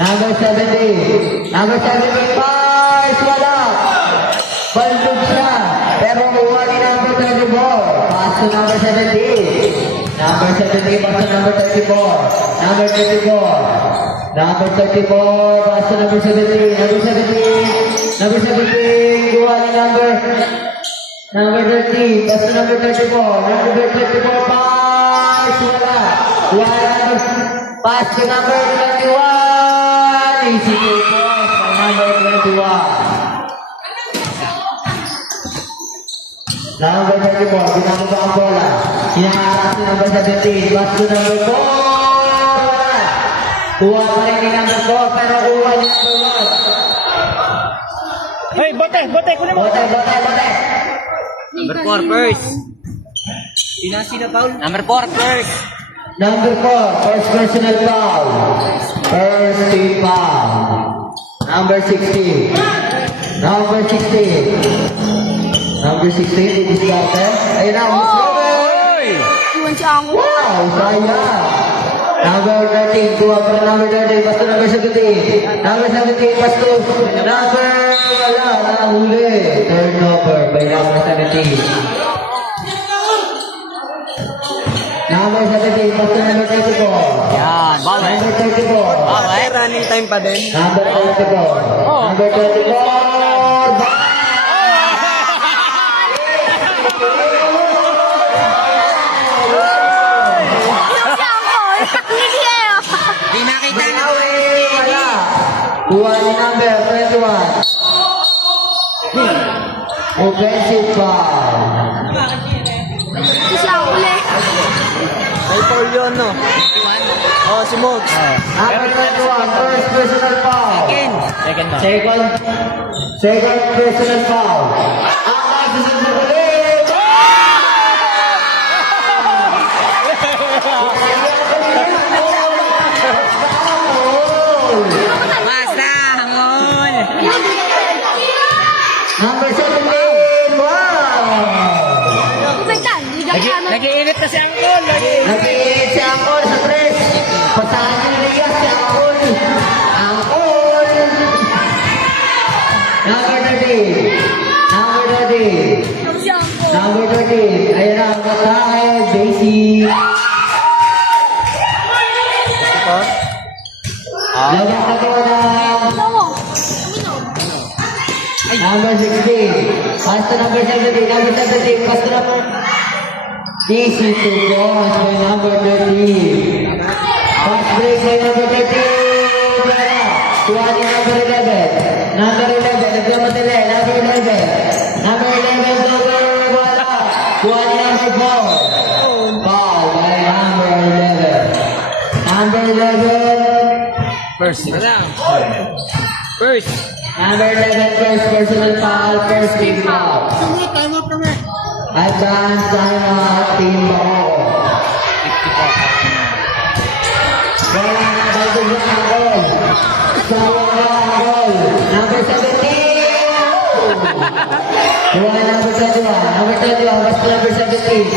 Number 70. Number 70, Mars, wala. Baldog siya. Pero kuha ni number 34. Pass to number 70. Number 70, pass to number 34. Number 34. Number 34, pass to number 17. Number 17, kuha ni number 13. Pass to number 34. Number 34, pass. Wala. Wala. Pass to number 21. Easy to pass by number 21. Number 34, ginagawa ang bola. Hinaharap si number 17. Pass to number 4. Wala. Kuha pa rin ni number 4, pero kuha ni number 1. Hey, bote, kunin mo. Bote. Number 4, first. Sino, Paul? Number 4, first. Number 4, first personal foul. First team foul. Number 16. Number 16. Number 16, it is started. Ayun na, Iwan si Ango. wow, sayang. Number 13, kuha pa rin number 13, basta number 17. Number 17, basta number, wala, nahuli. Turnover by number 17. Number 17, basta number 34. Yan, bawal. Number 34. Bawal. Running time pa din. Number 34. Number 34. Iwan si Ango. Hindi eh. Di nakita na. Wala. Kuha ni number 21. Offensive foul. Si Ango ulit. May Paul yun, no? Oh, si Mogs. Number 21, first personal foul. Second na. Second personal foul. Ang magsusunod ulit. Basta, hangol! Number 17, wow! Kumenta, hindi ka kaya Nag-iinit na si Angkol. Nag-iinit si Angkol sa tres. Pasahan niyo nila si Angkol. Angkol! Number 13. Number 13. siya ako. Number 13. Ayan na, ang matake. Basic. Labang na ko na. Tawo. Number 16. Pass to number 17. Number 17. Pass to number... Easy to cross by number 13. Pass break by number 13. Wala. Tuwa ni number 11. Number 11. Nagkamatali. Number 11. Number 11. Number wala. Tuwa ni number 4. Foul by number 11. Number 11. First. First. Number 11, first personal foul, first team foul. Advance time out, team Bako. Wala na bago sa Angkol. Sawa na Angkol. Number 17. Wala number 21. Number 21, pass to number 17.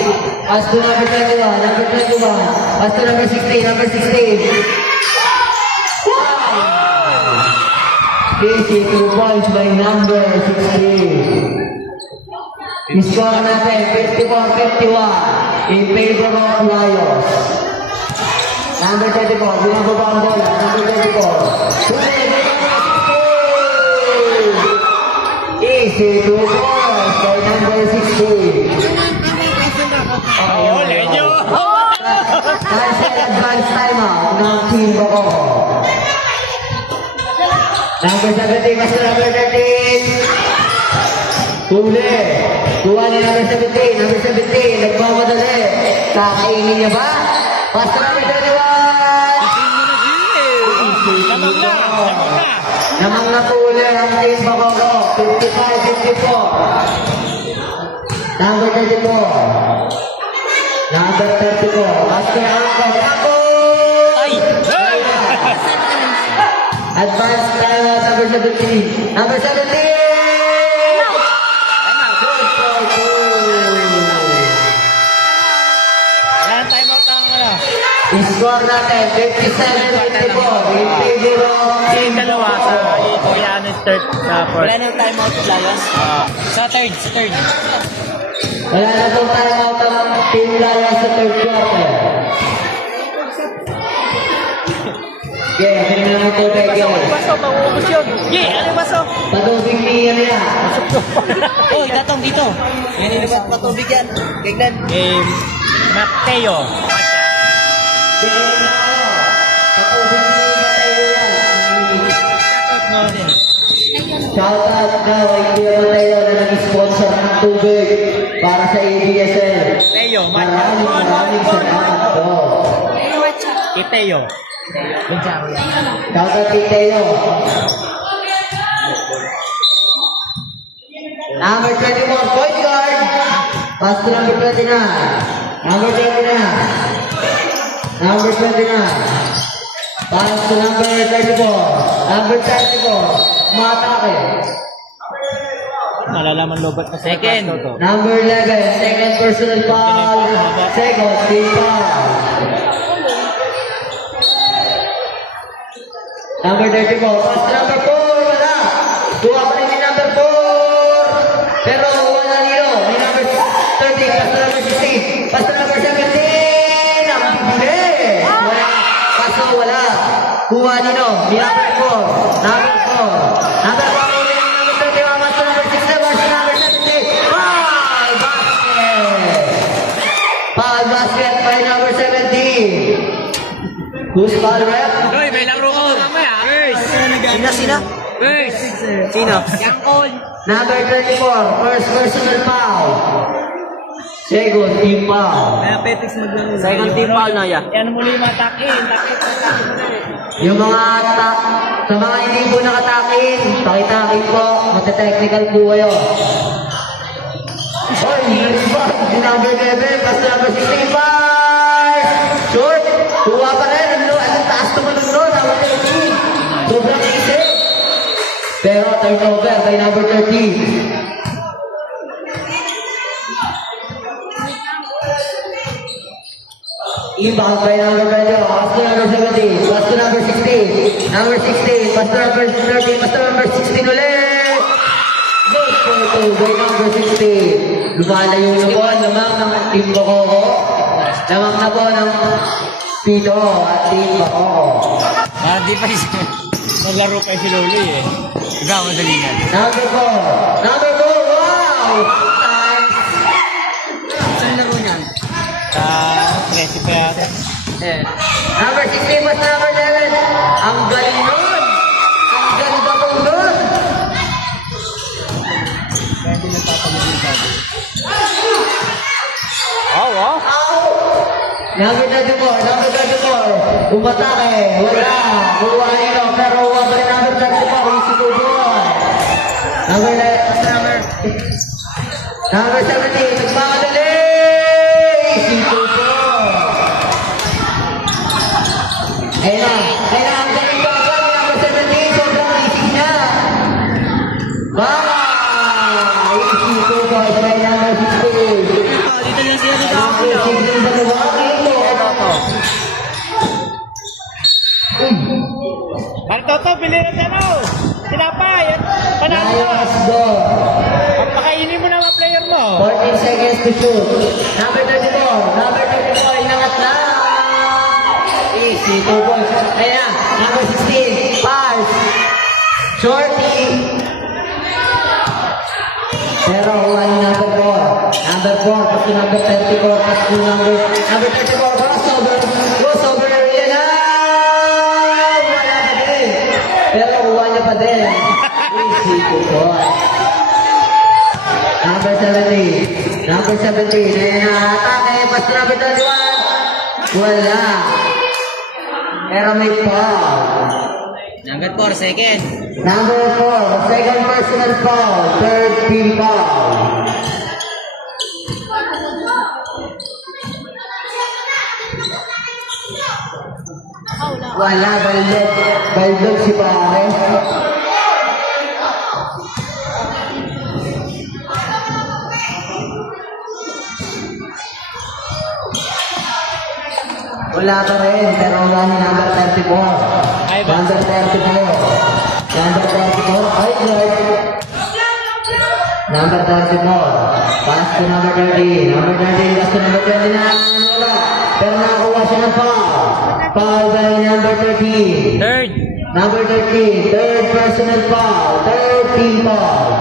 Pass to number 21. Number 21. Pass to number 16. Number 16. Easy 2 points by number 16. Score natin 54-51 in favor of Lions. Number 34, binababa ang bola. Number 34. Easy 2 points by number 16. Oh, Lenyo. Cancel advance timeout ng Team Bako. Number 17, mas number 13. Huli. Kuha ni number 17. Number 17, nagmamadali. Kakainin niya ba? Pas to number 21. Lamang na. Namang na po uli ang Team Bako. 55-54. Number 34. Number 34. Pas to Angkol. Angkol! Ay! Hey! Advance tayo number 17. Number 17! Good for two. Yan, time out ang ano. Score natin, 57-54. In favor of Team Dalawa sa Bako. yan is third sa Wala first. nang time out, Lions. Sa third. Wala na pong timeout ang Team Lions sa third quarter. Okay, tingnan naman ito kay Gil. Baso, mauubos yun. Yeah, ano baso? Patubig ni ano yan. Uy, datong dito. Yan yung ba't patubig yan? Gaglan. Mateo. Tingnan na ano. Patubig ni Mateo yan. Shout out daw kay Kuya Mateo na nag-sponsor ng tubig para sa ABSL. Mateo. Maraming salamat po. Iteo. Shout out kay Teo. Number 24, point guard. Pass to number 29. Number 29. Number 29. Pass to number 34. Number 34. Matake. Malalaman lobat na Second. Number 11. Second personal foul. Second team foul. Number 34. Pass to number 4. Wala. Kuha pa rin ni number 4. Pero wala nilo. Ni number 13. Pass to number 16. Pass to number 17. Ang bibili. Wala. Paso wala. Kuha nilo. Ni number 4. Number 4. Number 4. Number 31. Pass to number 6. Pass to number 17. Foul basket. Foul basket by number 17. Who's foul rep? Hoy, may laro ko mamaya. First. Sina? First. Sino? Yangkol. Number 34, first personal foul. Second team foul. Second team foul na yan. Yan muli yung matakin. Takit. Yung mga sa mga hindi po nakatakin, pakitakin po, magta-technical po kayo. Oy, number 11, pass to number 65. Short. Kuha pa rin. Anong taas tumalong nun? Number 13. Sobrang easy. Pero turnover by number 13. Inbound by number 20. Pass to number 17. Pass to number 16. Number 16. Pass to number 13. Pass to number 16 ulit. Goes for 2 by number 16. Lumalayo na po ang lamang ng Team Bakoko. Lamang na po ng Pito at Team Bakoko. Di pa rin naglaro kayo si Loli eh. Ikaw, madali nga. Number 4. Number 4. Wow! Saan laro niyan? 13 pa yata. Number 16 was number 11. Ang galing nun! Ang ganda po nun! Pwede nagpapalagay sabi. Oh. Number 34, number 34. Umatake, wala. Kuha nito, pero huwa pa rin number 34. Easy to do. Number 17, nagmamadali. Easy to do. Ayun na, ang galing ko agad. Number 17, sobrang easy na. Wow! Easy to do by number 16. Dito lang siya dito ako. Number 16 sa Milwaukee. Martoto, bili na dalaw! Tinapay! At panalo mo! Lions go. Pakainin mo na mga player mo! 14 seconds to shoot. Number 34. Number 34. Inangat na. Easy. 2 points. Ayan. Number 16. Pass. Shorty. Pero one number 4. Number 4. Tapos number 34. Tapos number 34. Crossover. Crossover. Yan na. Wala pa din. Pero kuha niya pa din. Easy. 2 points. Number 17. Number 17. Ayan na. Atake. Pass number 31. Wala. Pero may foul. Number 4, second. Number 4. Second personal foul. Third team foul. Wala. Baldog. Baldog si pare. Wala pa rin, pero wala ni number 34. Ay, ba? Number 34. Number 34. Ay, good. Number 34. Pass to number 30. Number 30. Pass to number 29. Wala. Pero nakakuha siya ng foul. Foul by number 13. Third! Number 13. Third personal foul. Third team foul.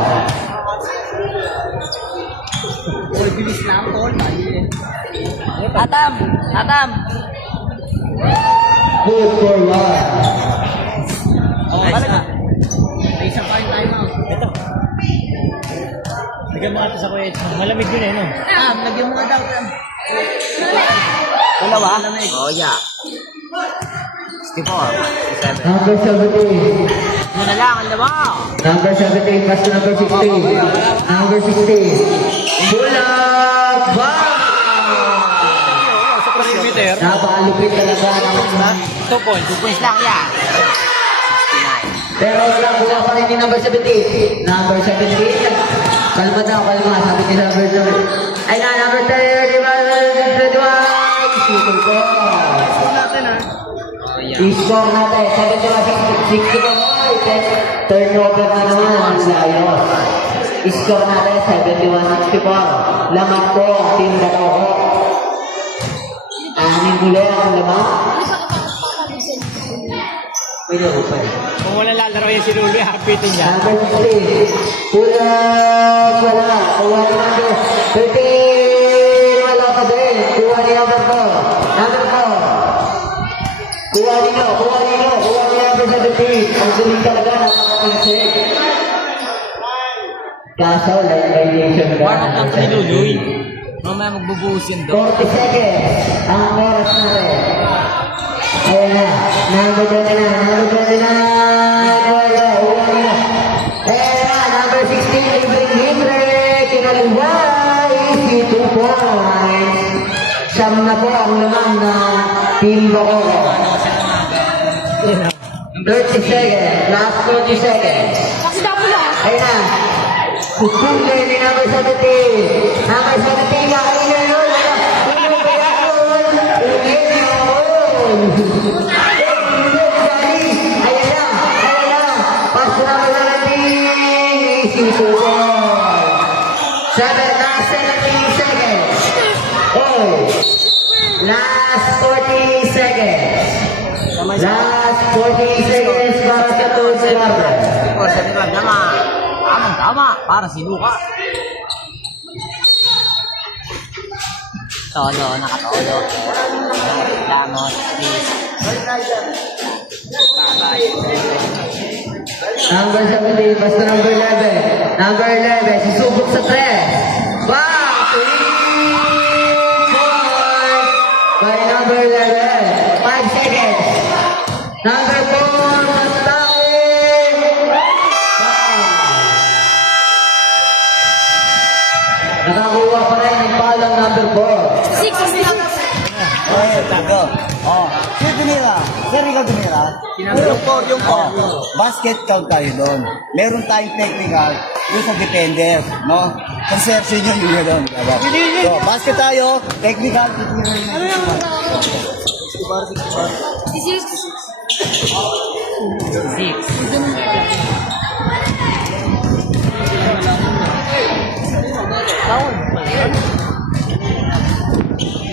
Bilis na ang tol. Atam! Atam! Good for one. Nice na. May isang pa rin tayo mo. Ito. Bigyan mo ata sa kuya. Malamig yun eh, no? Lagyan mo nga daw. Dalawa? Oh, yeah. 64. Number 17. Ano na lang, ang laba. Number 17, pass to number 16. Number 16. Bulag! Wow! Sa perimeter. Napakalupit talaga. 2 points. 2 points lang yan. Pero wala, buka pa rin ni number 17. Number 17. Kalma daw, kalma. Sabi ni number 7. Ay na, number 30. Shooter ko. I-score natin. 71-64. Turnover na naman. Lions. I-score natin. 71-64. Lamang ko ang team Bakoko. Aming gulo ang lamang. Pwede ko pa. Kung wala lalaro yan si Luli, hapitin niya. Number 16. Pulang wala. Kuha ni number 13. Wala pa din. Kuha ni number 4. Number 4. Kuha ni number 17. Ang galing talaga nakakapinsik. Kaso, like violation na. Warm up lang ni Luloy. Mamaya magbubuhos yan doon. 40 seconds. Ang oras natin. Ayan na. Number 29. Number 29. Wala. Uwa nila. Ayan na. Number 16. Libreng Henry. Kinaliwa. Easy 2 points. Siyam na po ang naman na Team Bacoco. 30 seconds. Last 30 seconds. Kasi dapat lang. Ayun na. Pule ni number 17. Number 17 na kanina yun. Ano ba yan? Ulit yun. Ayan na. Pass to number 17. Easy to goal. 7, last 17 seconds. Oh. Last 40 seconds. Last 40 seconds para sa third quarter. O, sa diba, tama. Para si Luka. Todo, nakatodo. Lamos, please. Bye-bye. Number 17, basta number 11. Number 11, susubok sa 3. Wow! 3 by number 11. 5 seconds. Number 4, Mustang. Wow! Nakakuha pa rin ang palang number 4. 66. Okay, tago. Oh, si Dunira. Si Rico Dunira. Yung po. Basket count tayo doon. Meron tayong technical yung sa defender, no? Conception yun yung doon. So, basket tayo, technical, This is 6.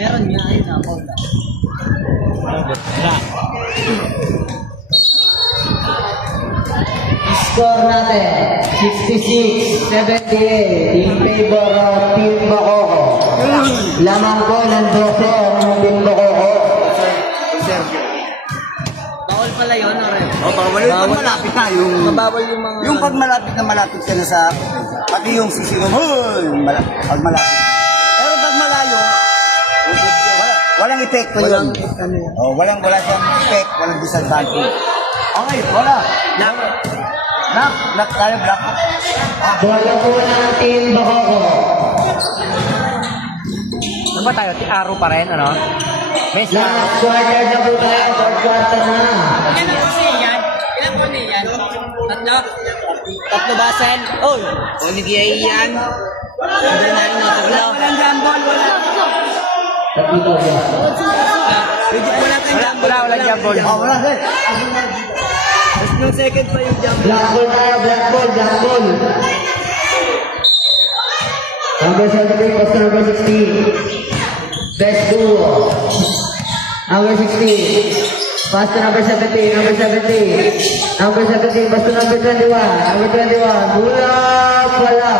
Meron nga ay napaw na. Score natin, 66-78 in favor of Team Bacoco. Lamang ko ng 12 ng Team Bacoco. Bawal pala yun, Aray. Oh, bawal yung pag malapit na yung... Mabawal yung mga... Yung pag malapit ka na sa... Pati yung sisigaw, pag malapit. Pero pag malayo, walang epekto yun. Oh, wala siyang effect, walang disadvantage. Okay, wala. Knock, tayo, block. Bola po ng Team Bacoco. Ano ba tayo? Aro pa rin, ano? Best Last quarter na po tayo, third quarter na. Ilan po siya yan? Ilan po niya yan? Tatlo? Tatlo ba, Sen? Oh! Oligay yan. Hindi na rin nataglaw. Walang jambol, wala. Tatlo to, yeah. Walang jambol. Oh, wala, sir. Yung second pa yung jambol. Black ball tayo, black ball. Number 17, basta number 16. Best duo. Number 16. Pass to number 17, number 17. Number 17, pass to number 21. Number 21, mula pala.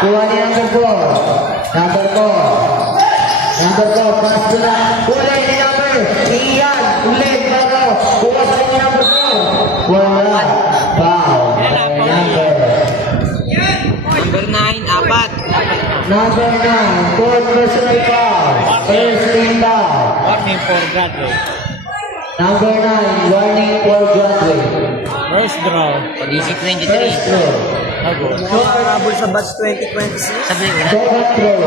Kuha ni number 4. Number 4. Number 4, pass to na. Huli ni number. Iyan, ulit, bago. Kuha sa ni number 4. Wala. Foul. Number. Number 9, apat. Number 9, fourth personal foul. First team foul. Warning for Bradley. Number 9, warning for Broadway. First draw. Pag-isip 23. First throw. Nago. Habol sa batch 2026. Sabi una. Second throw.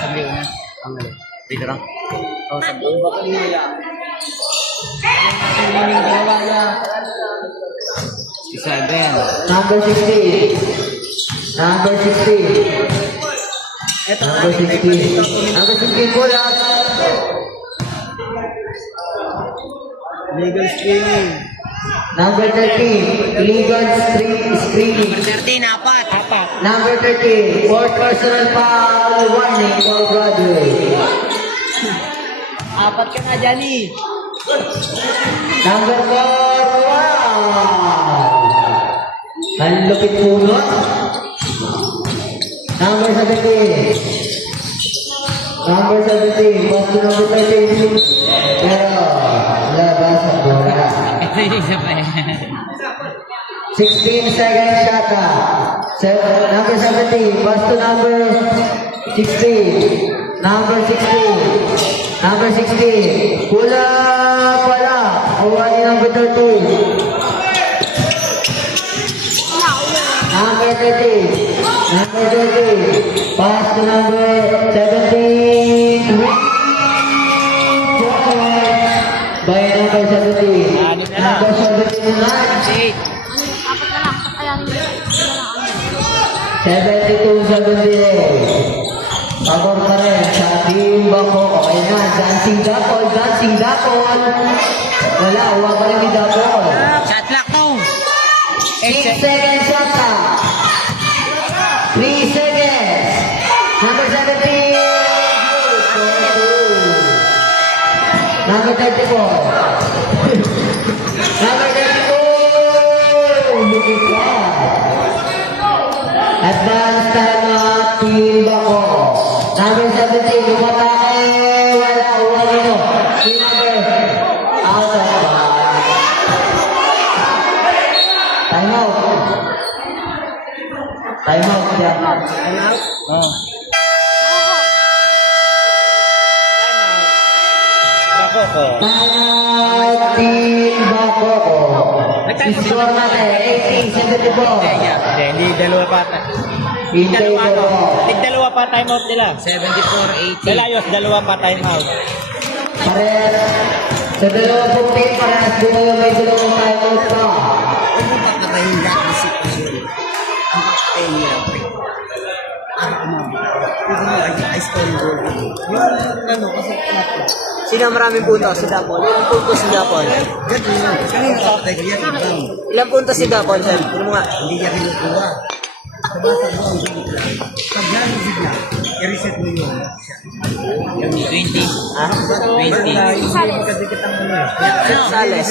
Sabi una. Ang galing. Dito lang. Oh, sabi una. Baka niya. Si Seven. Number 16. Number 16. Number 16. Number 16, pull up. Legal screening. Number 13, illegal screening. 13, apat. Apat. Number 13, fourth personal foul. Warning for Broadway. Apat ka na, Johnny. Number 4, wow! Ang lupit po, no? Number 17. Number 17, pass to number 13. Pero, labas ang bola. Ito yung isa pa eh. 16 seconds shot na. Number 17, pass to number 16. Number 16. Number 16. Pula pala. Awani number 13. Number 13. Number 13. Pass to number 17. Eight. Apat na lang. Kaya hindi. 72-78. Pagor pa rin sa Team Bako. Okay na, dancing dapol. Wala, huwag pa rin ni dapol. Shot clock to. 6 seconds shot clock. 3 seconds. Number 17. Number 34. Number 34. Look at that. Advance time of Team Bako. Number 17. Lumatake. Wala. Huwag nyo. Number. Out of bounds. Time out. Time out. Yeah. Oh. Bako ko. Team Bako. Score natin. 18-74. Hindi, dalawa pa. Hintay Dalawa ko. Dalawa pa time out nila. 74-80. Dalayos, dalawa pa time out. Parehas. Sa dalawang team, parehas din na may dalawang timeout pa. Huwag mo papatayin lahat ng sitwasyon. Ang papatayin nila, pre. Pwede mo ay scoring goal. Yung ano, kasi pinatla. Sino ang maraming puntos? Si Dapol. Ilang puntos si Dapol? Ganito yun. Kanina papatay ko yan, ibang. Ilang puntos si Dapol, sir? Tignan mo nga. Hindi niya kinukuha. Kabasa mo ang bigla. Pag namin bigla, i-reset mo yun. 20. Ha? 20. Sales.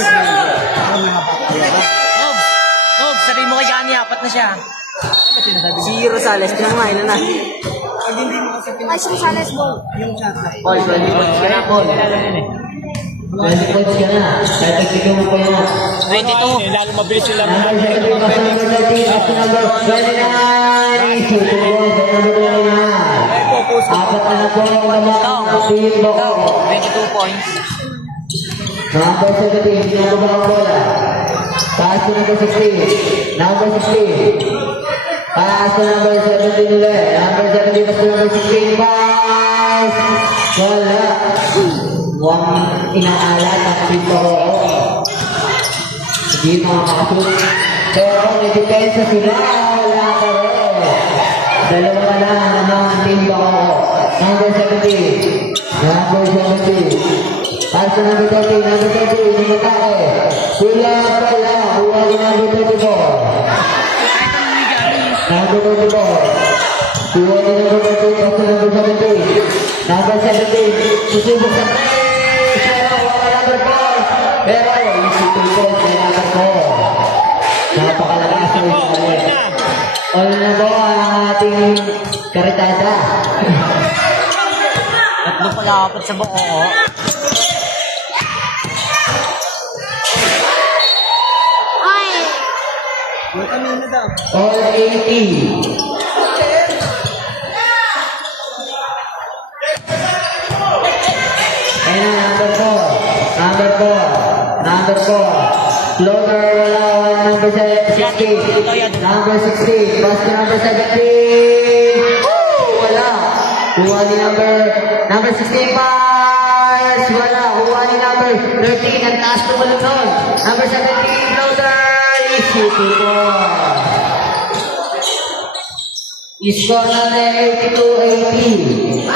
Hobbs, sabi mo kay Johnny, apat na siya. Si Rosales, tignan mo nga, ilan na? Ay, si Rosales ball. Paul, 20 points ka na, Paul. 20 points ka na. Kahit nagtigil mo pa yan. 22. Lalo mabilis yung laban. Number 17, basta number 13, basta number 29. Shooting ball, basta number 29. Apat na po ang lamang ng Team Bako. 22 points. Number 17, ginagawa ang bola. Pass to number 16. Number 16. Pass to number 17 ulit. Number 17, pass to number 16. Pass! Wala. Huwag inaalat ang Team Bako. Hindi makakashoot. Pero may depensa sila. Wala ka rin. Dalawa na lang naman ang Team Bako. Number 17. Number 17. Pass to number 13. Number 13. Numatake. Sila pala. Huwag number 34. Number 34. Huwag number 13. Pass to number 17. Number 17. Susubok sa play. Pero wala number 4. Pero isipin ko sa number 4. Napakalakas ng isip. All na po ang ating karitada. Tatlo pala apat sa buko. Ay! All 80. Ayun na, number 4. Number 4. Number 4. Floater, wala. Number 16. Number 16. Pass to number 17. Woo! Wala. Kuha ni number 16 pass. Wala. Kuha ni number 13. Ang taas tumalun nun. Number 17. Floater. Isip ko. Score natin 82-80.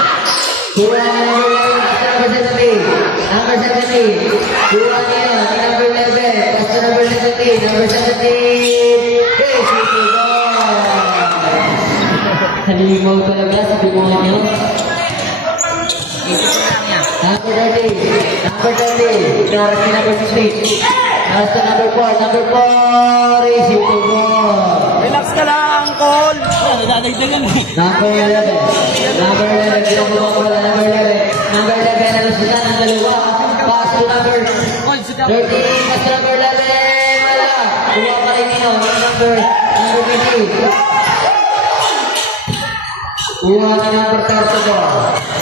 Kuha ni number 17. Number 17. Kuha niya. Number 11. Pass to number 17. Number 17. Isip ko. Halimaw talaga sa demonyo. Number 30. Number 30. Kinaras ni number 16. Nasa number 4. Number 4. Isip ko. Relax ka lang, Cole. Nadadagdagan eh. Number 11. Number 11. Ginagawa ko wala. Number 11. Number 11. Nalusutan ang dalawa. Pass to number 13. Pass to number 11. Wala. Kuha pa rin nino. Number 20. Kuha na number 34.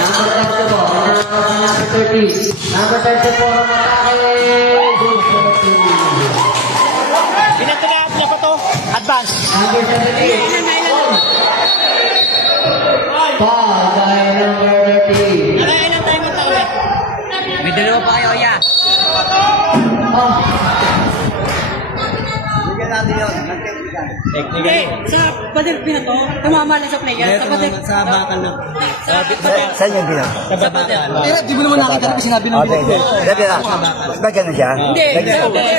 Number 34. Number 30. Number 34. Matake. Pinatulaat niya pa to. Advance. Number 17. Foul by number 13. Ilang time mo ulit? May dalawa pa kayo, ya. Oh. natin yun. Nag-technical. Hindi, sa pader na to, tumama lang sa player. Sa pader. Sa bakal na. Saan yung bilang? Sa pader. Di mo naman nakita na sinabi ng bilang ko. Sabi na, ba ganun siya? Hindi,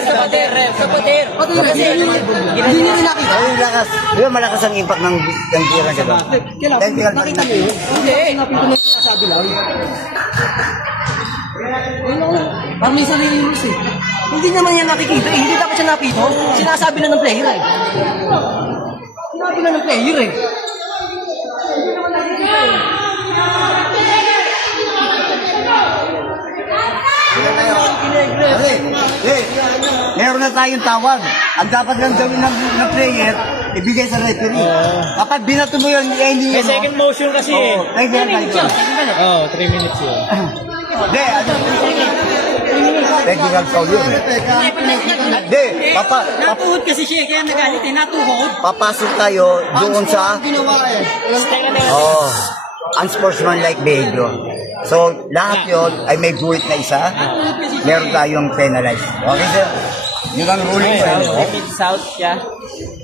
sa pader. Sa pader. Kasi hindi nyo rin nakita. Yung lakas, di ba malakas ang impact ng bilang ka ba? Technical pa rin. Hindi. Sabi lang. Parang may sarili rules eh. Hindi naman yan nakikita eh. Hindi dapat siya napito. Sinasabi na ng player eh. Sinabi na ng player eh. Meron na tayong tawag. Ang dapat lang gawin ng player, ibigay sa referee. Kapag binato mo yun, hindi May yun. second motion kasi eh. Technical. Oo, 3 minutes yun. Hindi, technical foul yun. Hindi, Natuhod kasi siya, kaya nagalit eh. Natuhod. papasok tayo doon sa unsportsmanlike behavior. So, lahat yon ay may buwit na isa. Meron tayong penalize. Okay, sir? Yun ang ruling ko. 3 minutes out siya.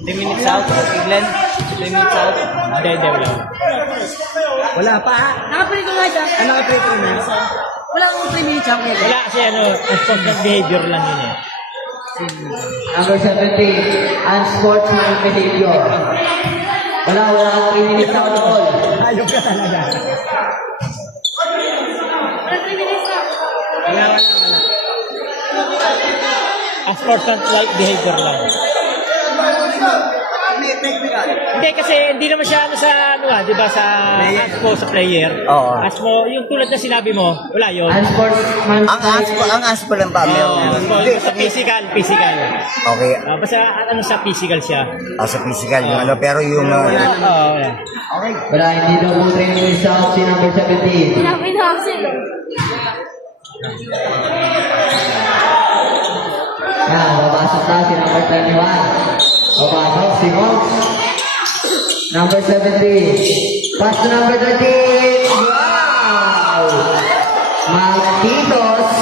3 minutes out. Glenn, 3 minutes out. Hindi, wala. Wala pa. Nakaprito nga siya. Nakaprito na. Wala akong 3 minutes siya. Wala kasi unsportsmanlike behavior lang yun eh. Number 17, unsportsman behavior. Wala kang 3 minutes out of all. Ayok ka talaga. Unsportsmanlike behavior lang. Hindi kasi hindi naman siya di ba sa aspo sa player. Oo. Aspo, yung tulad na sinabi mo, wala yun. Unsportsman Ang aspo lang ba? Meron. Aspo, yung sa physical. Okay. Basta sa physical siya. Sa physical yung ano, pero yung... Oo. Wala, hindi daw po 3 minutes out si number 17. Sinabi na Axel. Babasok na si number 21. Babasok si Mox. Number 17. Pass to number 13. Wow! Magtitos.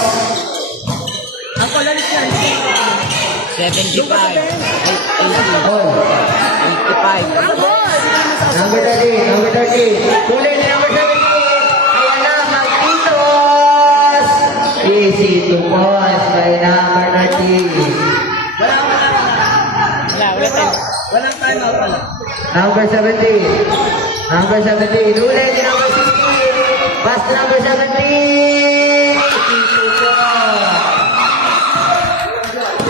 Ang kolalis yan. 75. Ball. 85. Number 13. Number 13. Tuloy ni number 17. Ayan na, Magtitos. Easy to pass by number 13. Wala tayo. Walang time out pala. Number 17. Number 17. Ulit ni number 16. Pass to number 17.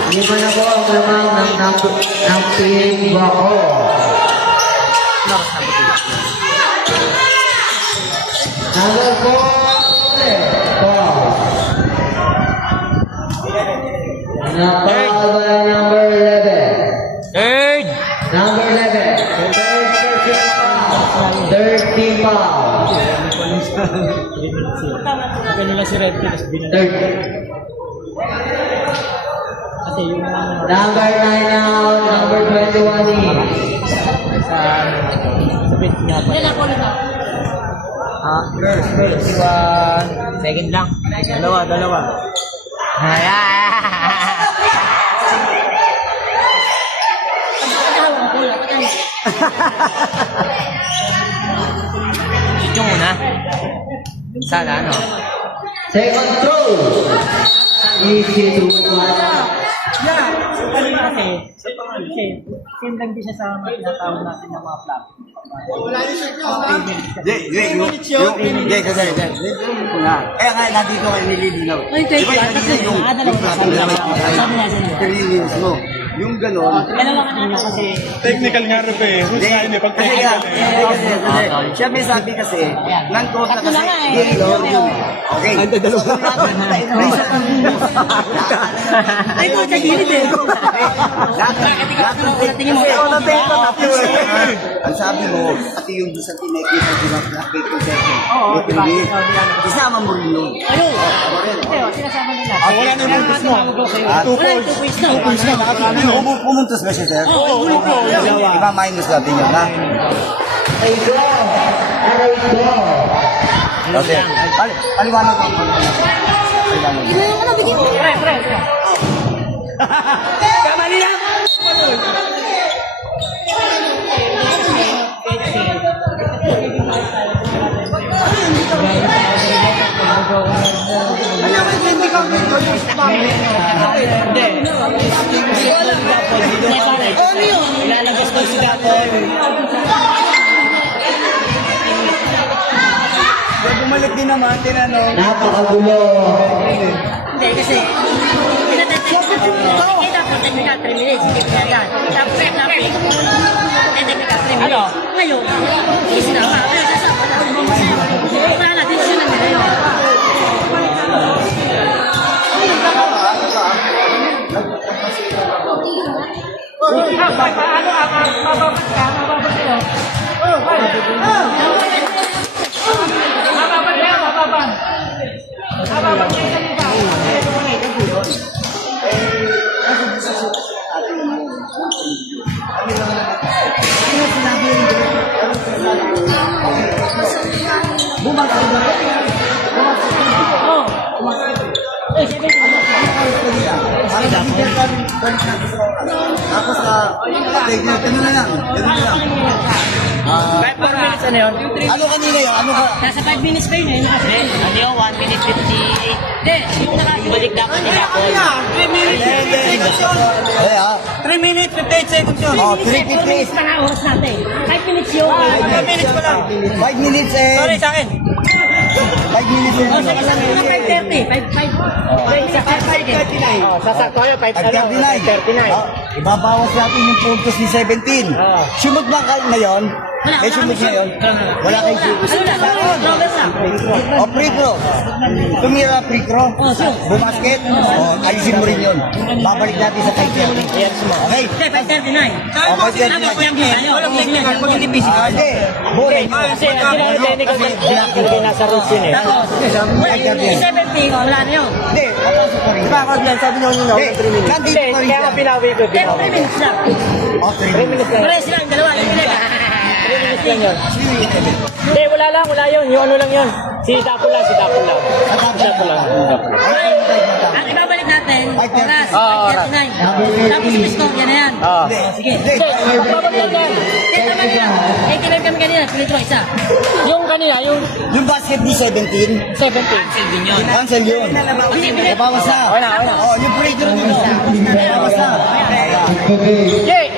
Hindi man ako ang lamang ng team Bako. Number 4. Ulit. Pass. Napakal by number 11. Third. Number 11. Third team foul. Ganun lang si Red Tapos binalik. Third. Kasi yung Number 9 out. Number 21 in. sa bit nga pa. Ilan ako nito? First, 21. Second lang. Dalawa. Ito muna. Sana ano? Second throw. Easy to one. Kanina kasi, same lang din siya sa mga tinatawag natin ng mga flag. Hindi, kasi... Kaya nga, nandito kayo nililinaw. Ay, take lang. Kasi yung sabi niya sa inyo. Nililinaw mo. Yung gano'n, Kailan lang kanina kasi Technical nga rin eh. Rules na yun eh. Pag kasi nga, siya may sabi kasi, non-court na kasi, okay. Ay, ko sa gilid eh. Ang sabi mo, pati yung sa tinekita ko ng nakit ko sa'yo. Oo, diba? Isama mo rin yun. Ayun. Ito, sinasama nila. wala na yung rules mo. 2 points. 2 points na. Nakapili. Pumuntos ba siya, sir? Oo, ulo po. Iba minus natin yun, ha? Aray ko. Kasi, paliwanag ko. Paliwanag ko. Ilan ako nabigyan mo? Pre. Kamali lang. Ilalabas ko si Dapol. Bumalik din naman, tinanong. Napakagulo. Hindi, kasi tinatay dapat technical 3 minutes, hindi ko yan. Tapos napping, technical 3 minutes. Ngayon, hindi sinama. Kaya sasama na. Wala na, decision na nila yun. Tapos, ganun na lang. Kahit 4 minutes ano yun? Ano kanina yun? Ano ka? Nasa 5 minutes pa yun eh. Ano yun? 1 minute 58. Hindi, yung Balik dapat ni Dapol. 3 minutes, 58 seconds yun. Eh, ha? 3 minutes, 58 seconds yun. Oh, 4 minutes pa na oras natin. 5 minutes yun. 5 minutes pa lang. 5 minutes eh. Sorry sa akin. 5 minutes eh. O, sa isang mga 5:30. 5:39. Sasakto kayo, 5:39. Ibabawas natin yung puntos ni 17. Sumot ba kayo ngayon? Wala, May sumot ngayon? Wala kayo sumot. Ano na, progress na. O, free throw. Tumira free throw. Bumasket. O, ayusin mo rin yun. Babalik natin sa 5:30. Okay? Hindi, 5:39. O, 5:39. Ano po yung tayo? Walang technical, pag hindi physical. Hindi. Boring. Kasi technical din nasa rules yun eh. Tapos, yung 70, wala na yun. Hindi. Papasok pa rin. Sabi niyo nyo. Hindi. Nandito pa rin Kaya nga siya. pinawi ko. Pero 3 minutes lang. O, 3 minutes. Pares lang, dalawa. Yung pinag. 3 minutes lang yun. Hindi, wala yun. Yung ano lang yun. Si Dapol lang. Ang ibabalik natin, oras, oras. 5:39. Tapos yung score, yan na yan. Sige. Babagyan yan. Kaya naman yan. Eh, kailan kami kanina, pinito isa. Yung kanina, yung Yung basket ni 17. 17. Cancel yun. Nabawas na. Wala. O, yung free throw nyo. Nabawas na. Jake!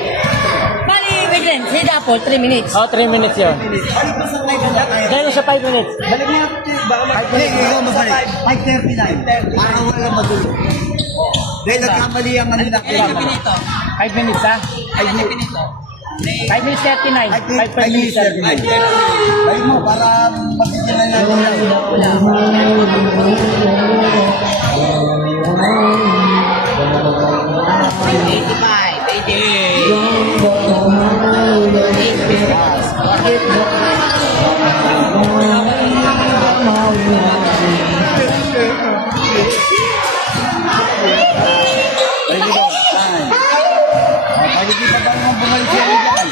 Bali, wait din, si Dapol, 3 minutes. 3 minutes yun. Dahil sa 5 minutes. Hindi, ikaw mabalik. 5:39. Para wala madulo. Dahil nagkamali ang ano na. 5 minutes ha? 5 minutes 39. 5 minutes 39. Ay mo, para mabigyan na natin. Pwede ba? Pwede kita ba naman bumalik siya dyan?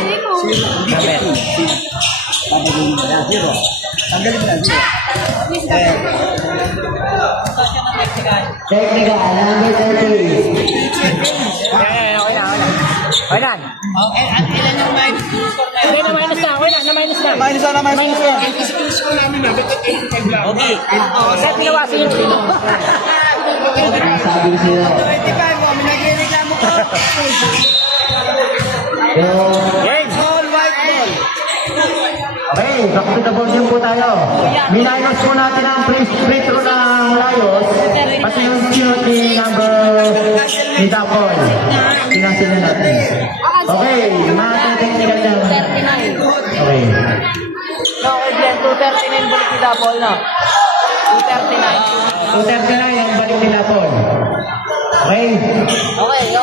Hindi ka po. Pabagin mo na. Zero. Tanggalin mo na. Zero. Technical, number 30. Okay na. Ilan yung minus score na yun? Na-minus na. Minus na, minus na. Okay. Saan tinawasin yung pino? Sabi ko sa'yo. All white ball. Okay, back to the podium po tayo. Minayos po natin ang free throw ng Layos. Pati yung shoot ni number ni Dapol. Tinasin na natin. Okay, mga technical lang. Okay. No, Glenn, 239 balik ni Dapol, no? 239. 2:39 ang balik ni Dapol. Okay. Okay.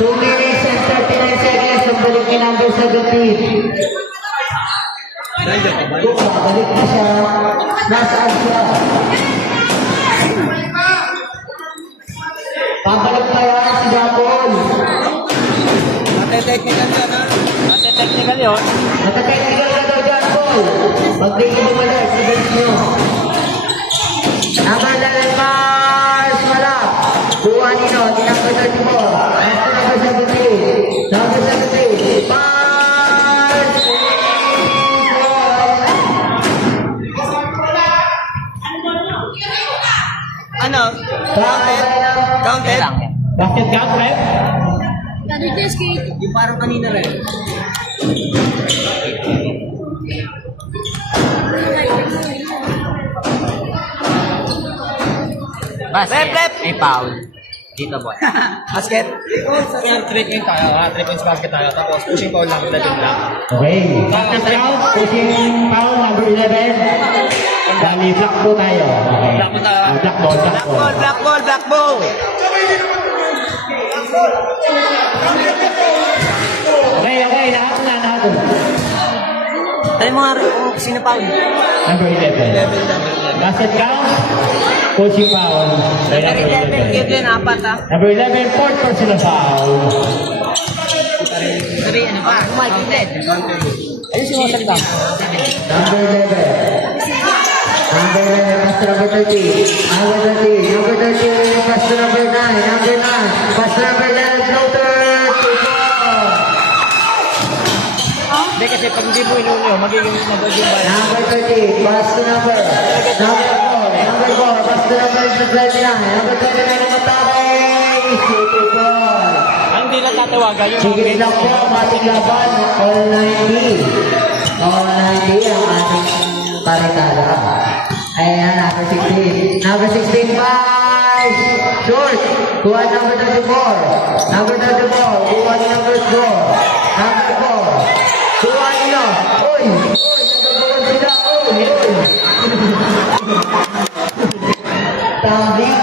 2 minutes and 39 seconds ang balik ni number 17. Balik na siya. Nasaan siya? Pabalik pa yan si Dapol. Technical yun. Nata-technical na daw dyan, Paul. Mag-take mo mali, sa bench nyo. Number 11, Mars Malak. Buha nino, number 34. Number 17. Number 17, Mars. Counted. Basket count, ref? Yung parang kanina rin. Left. May foul. Dito, boy. Basket. Kaya 3 points tayo, ha? 3 points basket tayo. Tapos pushing foul lang, dali lang. Okay. Basket count, pushing foul, number 11. Bali, block po tayo. Okay. Block po tayo. Black ball, black ball. Black ball. Okay, lahat na. Tayo mga kung sino foul. Number 11. Basket count, pushing foul. By Number number 11, give 11. din apat ha. Number 11, fourth personal foul. Sabi, ano pa? Counted. Ayun si Wasag lang. Number 11. Number 11, pass to number 30. Number 30, pass to number 9. Number 9, pass to number 11, floater. Hindi kasi pag hindi mo inulo, magiging magiging ba? Number 30, pass to number 4, pass to number 29. Number 29 ang atake. Shooting ball. Ang hindi lang tatawagan yung mga Sige lang po, ating laban. All 90. All 90 ang ating paritada. Ayan, number 16. Number 16, 5. Short. Kuha number 34. Number 34. Kuha ni number 4. Number 4. Kuha nila. Uy! Nagkabukan sila. Uy! Tumbling.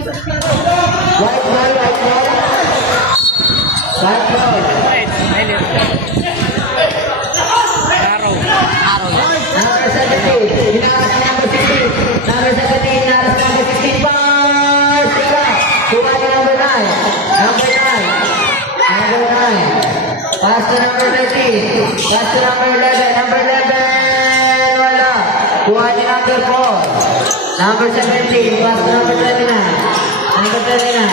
White ball. White ball. Number 17. Hinaras na number 16. Number 17. Hinaras na number 16. Ball! Sila. Kuha ni number 9. Number 9. Number 9. Pass to number 13. Pass to number 11. Number 11. Wala. Kuha ni number 4. Number 17. Pass to number 29. Number 29.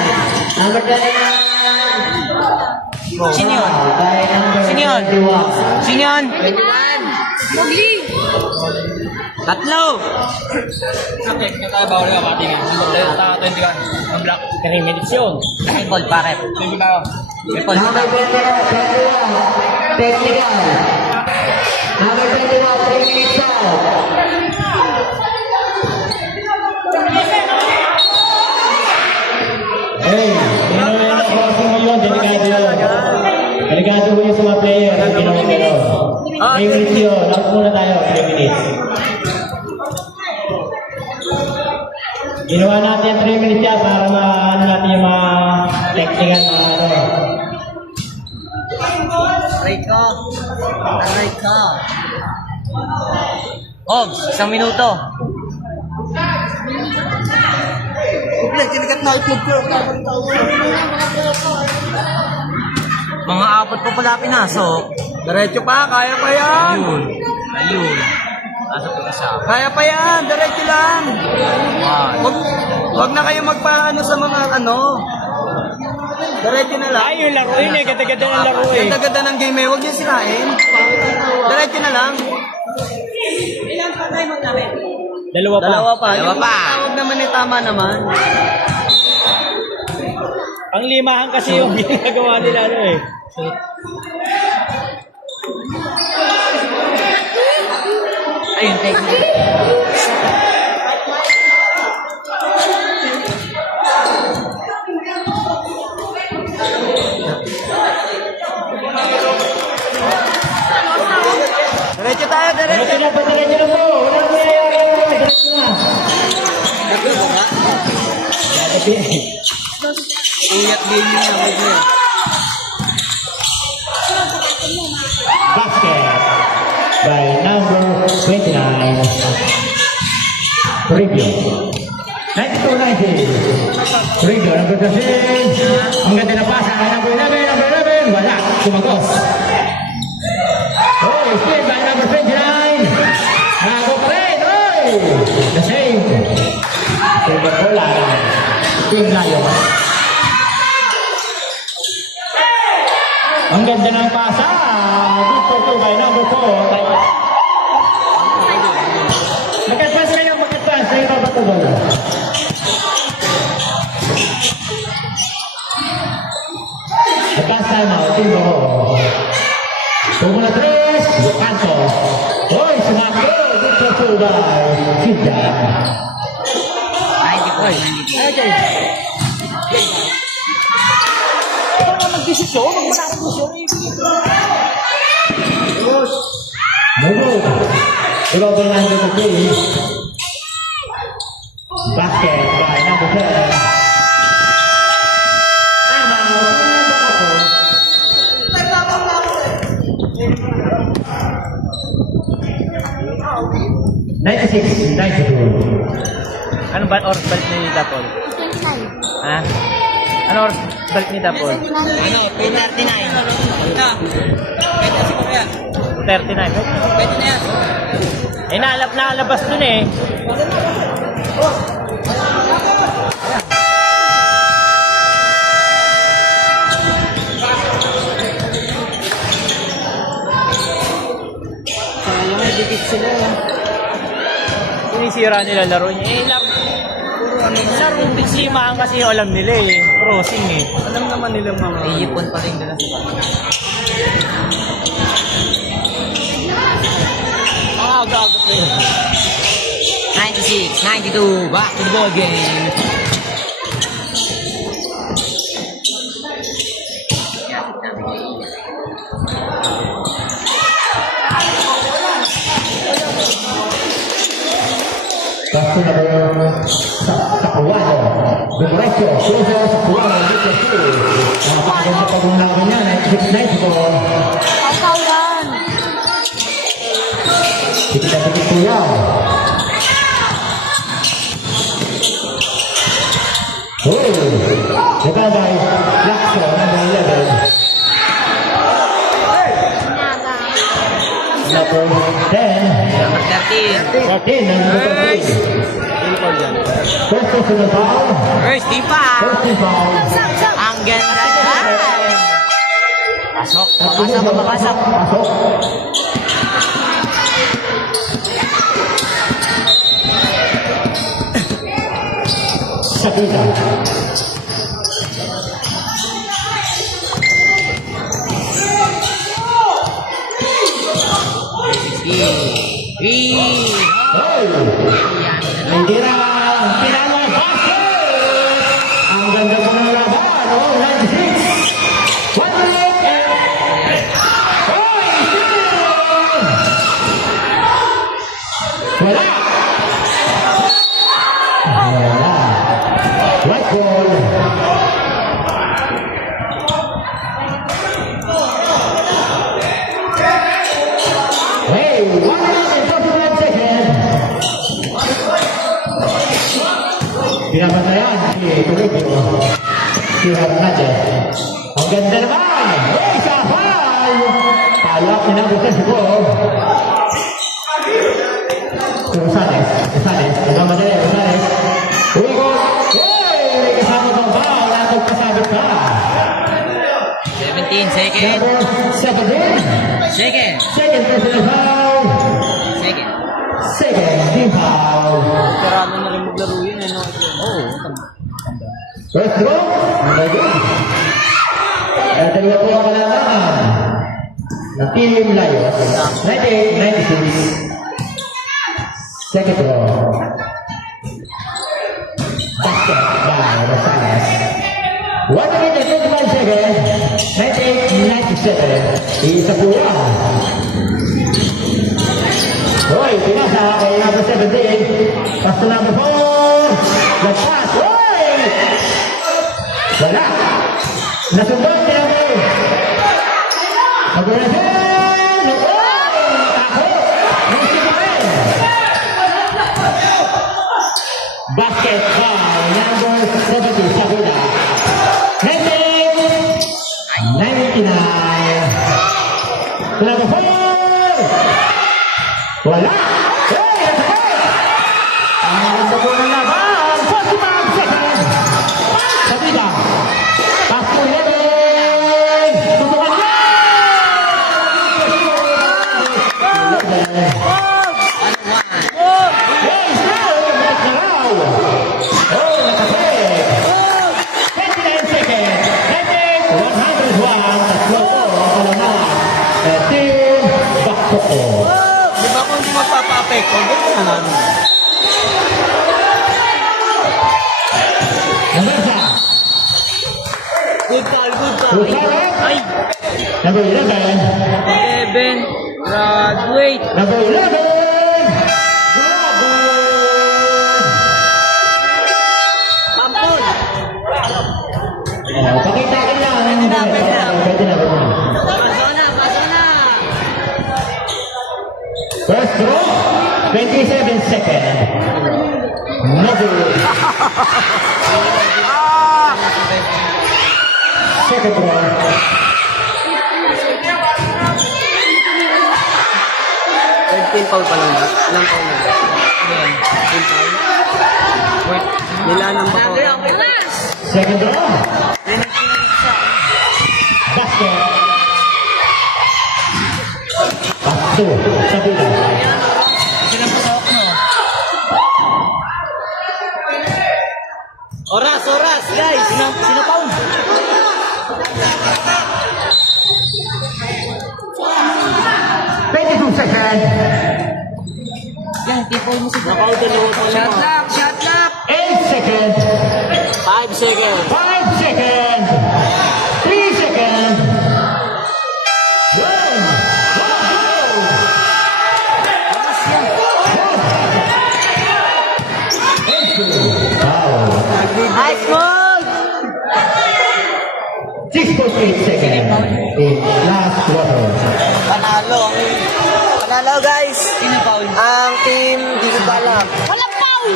Number 29. Sino yun? By number Sino yun? 21. Sino yun? Tatlo. Okay, kaya tayo bawal ka patingin. Tayo 21. Ang block. 3 minutes yun. Ball pare. Sige tayo. Number 21, technical. Number 21, 3 minutes out. Hey, ginawa yung crossing mo yun, delikado yun. Delikado mo yun sa mga player, ang ginawa mo yun. 3 minutes yun, out muna tayo, 3 minutes. Ginawa natin 3 minutes yan para maano natin yung mga technical na ano. Aray ka. Og, 1 minuto. Mga 4 pa pala pinasok. Diretso pa, kaya pa yan. Ayun. Nasa po isa. Kaya pa yan, diretso lang. Wag na kayo magpaano sa mga ano. Diretso na lang. Ay, yung laro yun eh. Ganda-ganda ng laro eh. Ganda-ganda ng game eh, huwag niyo sirain. Diretso na lang. Dalawa pa. Dalawa pa. Dalawa Yung pa. tawag naman eh, tama naman. Ang limahan kasi yung ginagawa nila ano eh. Ayun, take it. Diretso tayo, diretso. Diretso na po, diretso na po. Wala po nangyayari, diretso na. Uyat game niya, huwag niya. Basket by number 29. Review. 92-90. Review, number 13. Ang ganda na pasa. Number 11. Wala. Tumagos. Oh, still by number 29. Nago pa rin. Oh, the same. Silver bola. Team Lions. Ang ganda ng pasa. Dito to by number 4. Mag-advance kayo, mag-advance. Kayo ba ito bola? Advance time out. Team Boho. Tumo na 3. Lucanto. Hoy, sumakto. Dito to by Kida. 94. Okay. Ikaw na mag-desisyon. Huwag mo na mag-desisyon. Mogo. Ikaw ba lang dito po? Basket by number 10. Tama. 96, 92. Ano ba oras balik ni Dapol? 29. Ha? Ano oras balik ni Dapol? Ano, 339. Ito. Pwede siguro yan. 39. Pwede na yan. Eh, nalabas dun eh. Sayang, may dikit sila. Sinisira nila laro niya. Eh, laro bigsimaan kasi yung alam nila eh. Crossing eh. Alam naman nila mga... Iipon pa rin nila sila. Ah, gagot eh. 96, 92, back to the ball game. Pasto na sa Takuano. Dumoretso. Suso sa Takuano. Dito po. Ang pagkakita pag-unawa niya. 96 po. Ikaw yan. Dikit po yan. Oh! Ito ba? Lakso. Number 11. Number 10. Number 13. 13. Number 13. First personal foul. First, di pa. First foul. Ang ganda yan. Pasok, papasok, papasok. Pasok. Sakita. Hindi na pinanong basket. Ang ganda po ng laban. Oh, 96. 1-8. Hoy, wala. Wala. White ball. Hey, 1 minute and 41 seconds. Pinapatayan si Toribio. Si Hernandez. Ang ganda naman. Hey, sa foul. Palak ni number 10 po. Si Rosales. Rosales. Nagmamadali. Rosales. Uy, hey, kasama pang foul. Natog pasabit ka. 17 second. Number 17. Second. Second personal foul. Second. Second team foul. Karami na rin maglaro yun. Ano? Oo. First throw. Very good. At dalawa po ang kalamangan ng Team Lions. 98-96. Second throw. Basket by Rosales. 1 minute and 25 seconds. 98-97. Isa po yan. Hoy, pinasa kay number 17. Pass to number 4. Nag-pass. Hoy! Wala. Nasundot niya mo. Mag-unasin. Hoy! Ako. Nisi pa rin. Basket by number 70. Sakuna. 99. Number 4. Wala! Hey! That's it! Ang ganda po ng laban! 45 seconds! Lamesa. Good call, good call. Good foul. Ay, Number 11. 11. Graduate. Number 11. Pampon. Pakitain lang. Pwede na. Pasok na. First throw, 27 seconds. Number. Second throw. 13 foul pa lang ba? Ilang foul na? 13 foul? Wait, nilanang ba ko? Second throw. Basket. Pasto. Sabila. Oras, guys! Sino foul? 22 seconds. Nakaw dalawa pa lang. Shot lock! 8 seconds. 5 seconds. 5 seconds. 3 seconds. One. Foul. Nice ball! 6.8 seconds. In last quarter. Panalo guys! Sino foul? Ang team, di ko pa alam. Walang foul!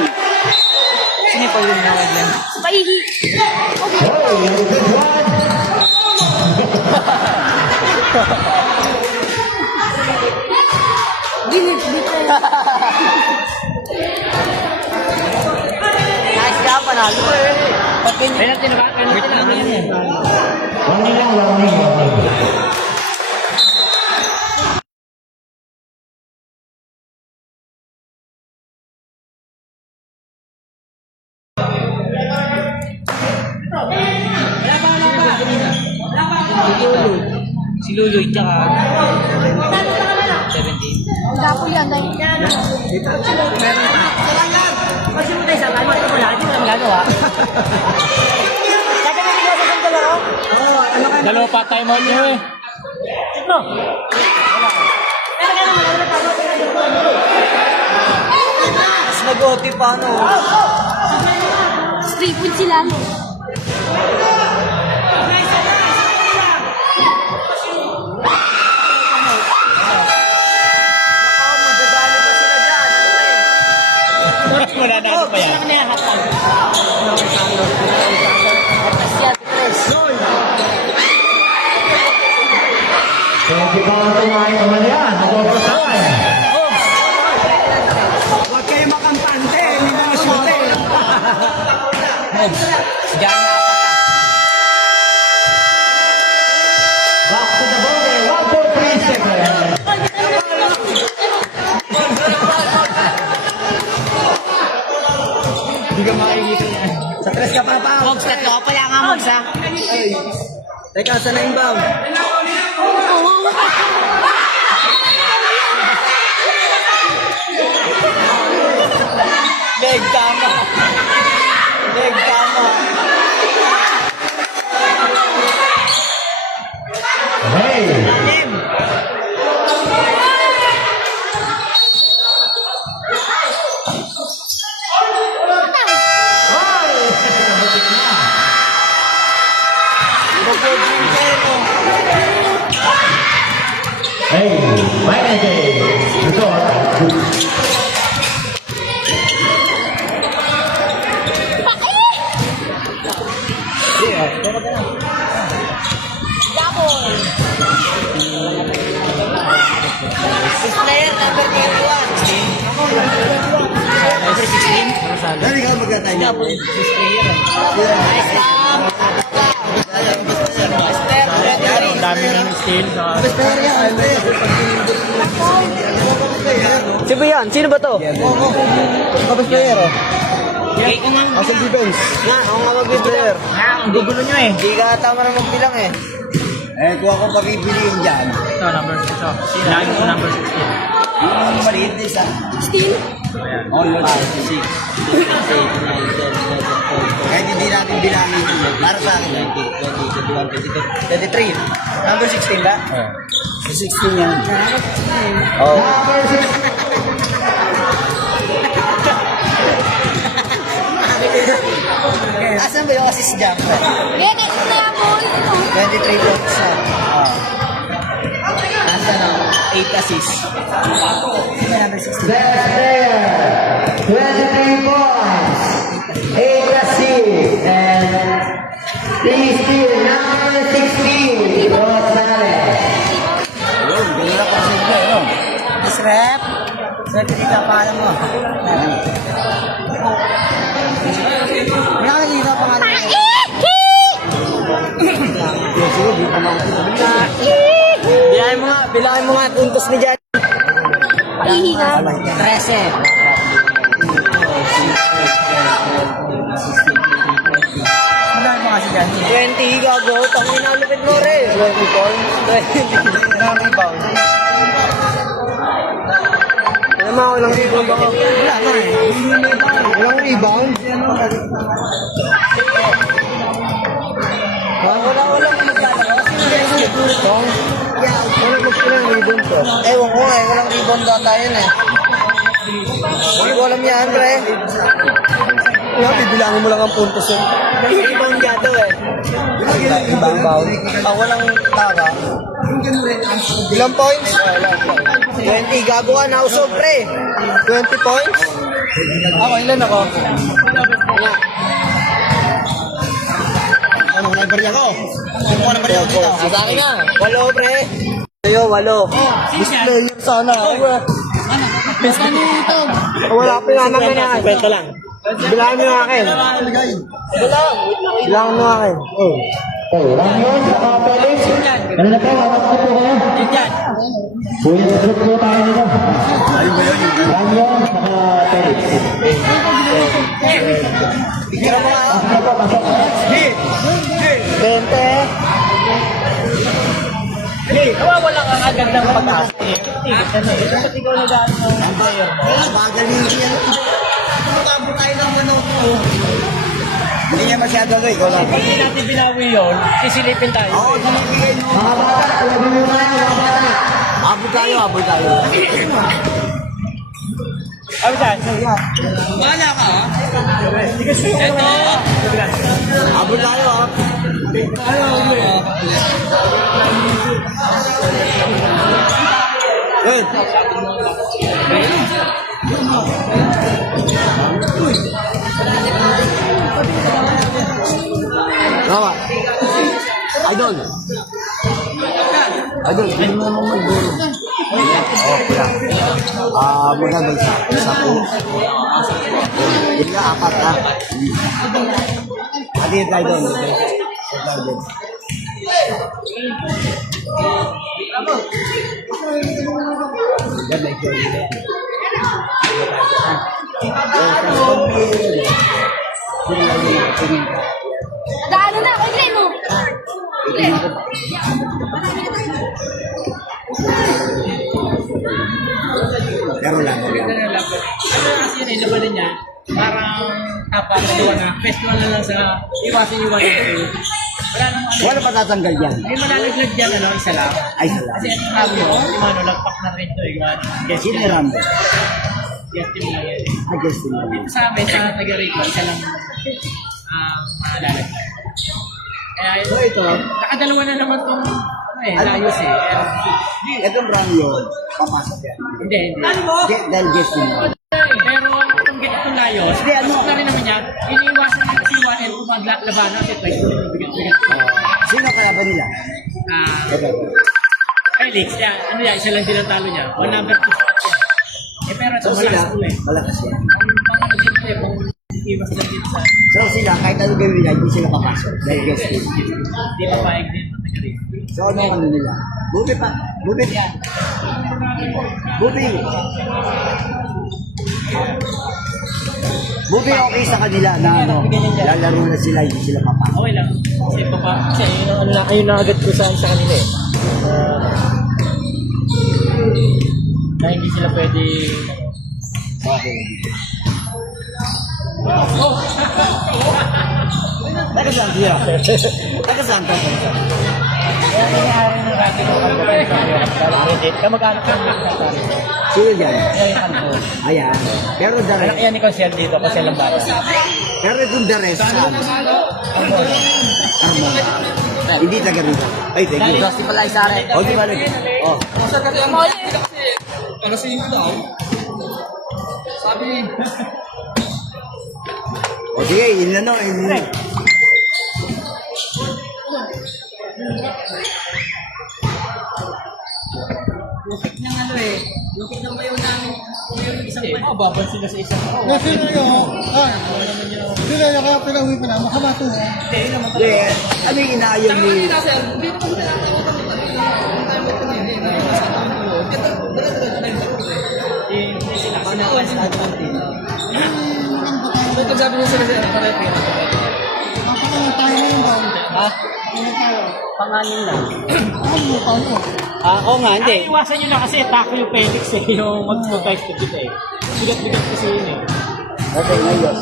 Sino foul yung nawag yan? Paigi. Oh, good one. Nice ka, panalo eh. Penalty na ba? Penalty na. Warning lang, warning. Si Luloy, tsaka 17. Dapo yan, dahil Kasi mo tayo sa ano, ito wala, hindi mo lang gagawa. Sabi mo nila sa sandala, oh? Oo, ano ka? Dalawa pa time out nyo eh. Ito. Pero kaya naman, wala tayo. Mas nag-OT pa, ano? straight point sila. Magdadali pa sila dyan. Mananalo pa yan. Hindi pa ang tumahin naman yan. Mag-overtime. Huwag kayo makampante, hindi mo masyute. Diyan na, Back to the ball. 1.3 seconds. Hindi ka makikita yan. Sa tres ka pa pa. Mogs, tatlo pa lang ang Mogs, ha? Teka, saan na inbound? Leg tama. Leg tama. Hey. Hey, final game. Result. This player, number 21. Number 16. Dali ka magkatay niya. This player. Nice job. Master, Ang dami ng steal sa... Sino ba yan? Sino ba to? Kapag player oh. Okay, kung ang As a defense. nga, ako nga mag-player. Ang gugulo nyo eh. Hindi ka tama na magbilang eh. Eh, kung ako pagpipiliin dyan, Ito, number 16. Lagi ko number 16. yung maliit na isa. 16? Ayan. Oh, yun. 5, 6, 7, 8, 9, 10, 11, 12, 13, Kahit hindi natin bilangin yun. Para sa akin. 20, 21, 22, 23. Number 16 ba? Sa 16 yan. Oh. Number 6. Asan ba yung assist jumper? Yan, nabol. 23 points na. Nasa na? 8 assists. Number 16. Best player, 23 points, 8 assists, and 3 steals. Number 16, Rosales. Yun, ganyan na kasi ito. Yun. Miss Rep. Certificate na paalam mo. Wala ka nalito pa nga. Bilangin mo nga puntos ni Jan. Hihinga. 13. Bilangin mo nga si Jan. 20 gago. Tangin na lupit mo rin. 20 points. 20. Ilang rebound. Alam mo, ilang rebound ba? Wala na eh. Ilang rebound? Walang maglalaro. Walang rebound to. Ewan ko eh, walang rebound data yun eh. Hindi ko alam yan, pre. Bibilangin mo lang ang puntos yun. Rebound data eh. Rebound? Walang tara. Ilang points? 20. Gago ka na usog, pre. 20 points? Ako, ilan ako? Ano, nag-barya ko? Sino ko nag-barya ko dito? Sa akin na. 8, pre. Ayo, 8. Display yun sana. Wala pa yung anak na yan. Kwento lang. Bilangin mo yung akin. Bilangin mo yung akin. Ramyon, saka Felix. Ano na po, hawak ko po kayo. Buhay sa group po tayo nito. Ayun ba yun? Ramyon, saka Felix. Bigyan mo nga. Pasok na po, pasok. 20. Nawawala ka agad ng pag-asa. Ba't ikaw nag-ano ng player mo? Bagal yun yan. Tabo tayo ng manok. Hindi niya masyado ito. Ikaw lang. Pag hindi natin binawi yun, sisilipin tayo. Oo, sinibigay mo. Mga bata, tulagin mo na yan, mga bata. Abot tayo, abot tayo. Ano dyan? Bahala ka, ha? Abot tayo, ha? Good. Tama. Idol. Idol, hindi mo naman mag-golo. Oh, kuya. Muna ba isa po? Hindi ka, 4 ha? Adi, Idol. Idol. Dalo na, kay mo. Pero lang. Ano kasi yun, ilabanan niya, parang tapang na festival na lang sa iwasin yung one. Wala namang ano. Wala pa tatanggal yan. Hindi malalaglag dyan, ano, isa lang. Ay, salamat. Kasi ang sabi mo, yung ano, lagpak na rin ito, yung ano, guest Sino team. yung Rambo? Guest team lang yan. Guess din namin. Sa amin, sa taga-rito, isa lang malalaglag. Kaya So ito, nakadalawa na naman itong layos eh. itong brand yun, papasok yan. Hindi. Dahil guess din namin. Pero kung ganitong layos, pasok na rin naman niya, iniiwasan natin si 1M kung maglabanan kasi twice ko rin bigat-bigat. Sino kalaban nila? Ito. Felix, yan, ano yan, isa lang din ang talo niya. One number 2 spot yan. Pero ito So sila, malakas ko eh. malakas yan. Ang pangano dito eh, kung iwas na dito sa, So sila, kahit ano gawin nila, hindi sila papasok. Dahil guess din. di pa paig din ng taga-rito. So ano yung ano nila? Buti pa. Buti yan. Buti. Buti okay sa kanila na ano, lalaro na sila, hindi sila papasok. Okay lang. Kasi pa kasi ayun na agad ko sa kanila eh. Na hindi sila pwede Taga saan siya? Taga saan ka? Kamag-anak ko ng Sino dyan? kalbo. Ayan. Pero the Anak rest, yan ni Consel dito, Consel ng bata. pero itong the rest, saan? Hindi taga rito. Ay, thank you. Kasi pala isa rin. O, di ba? Oh. O, sige, yun na no. Yun na. Babal sila sa isang tao. Kasi na yun, sila yung kaya pinauwi pa na, makabato. Hindi, ano yung inaayam ni... Papakangan tayo na yung baon. Ha? Panganin lang. Ano mo, paano? Oo nga, hindi. Ay, iwasan nyo na kasi tako yung Felix eh, yung mag-type ko dito eh. Bigat-bigat kasi yun eh. Okay, ngayon.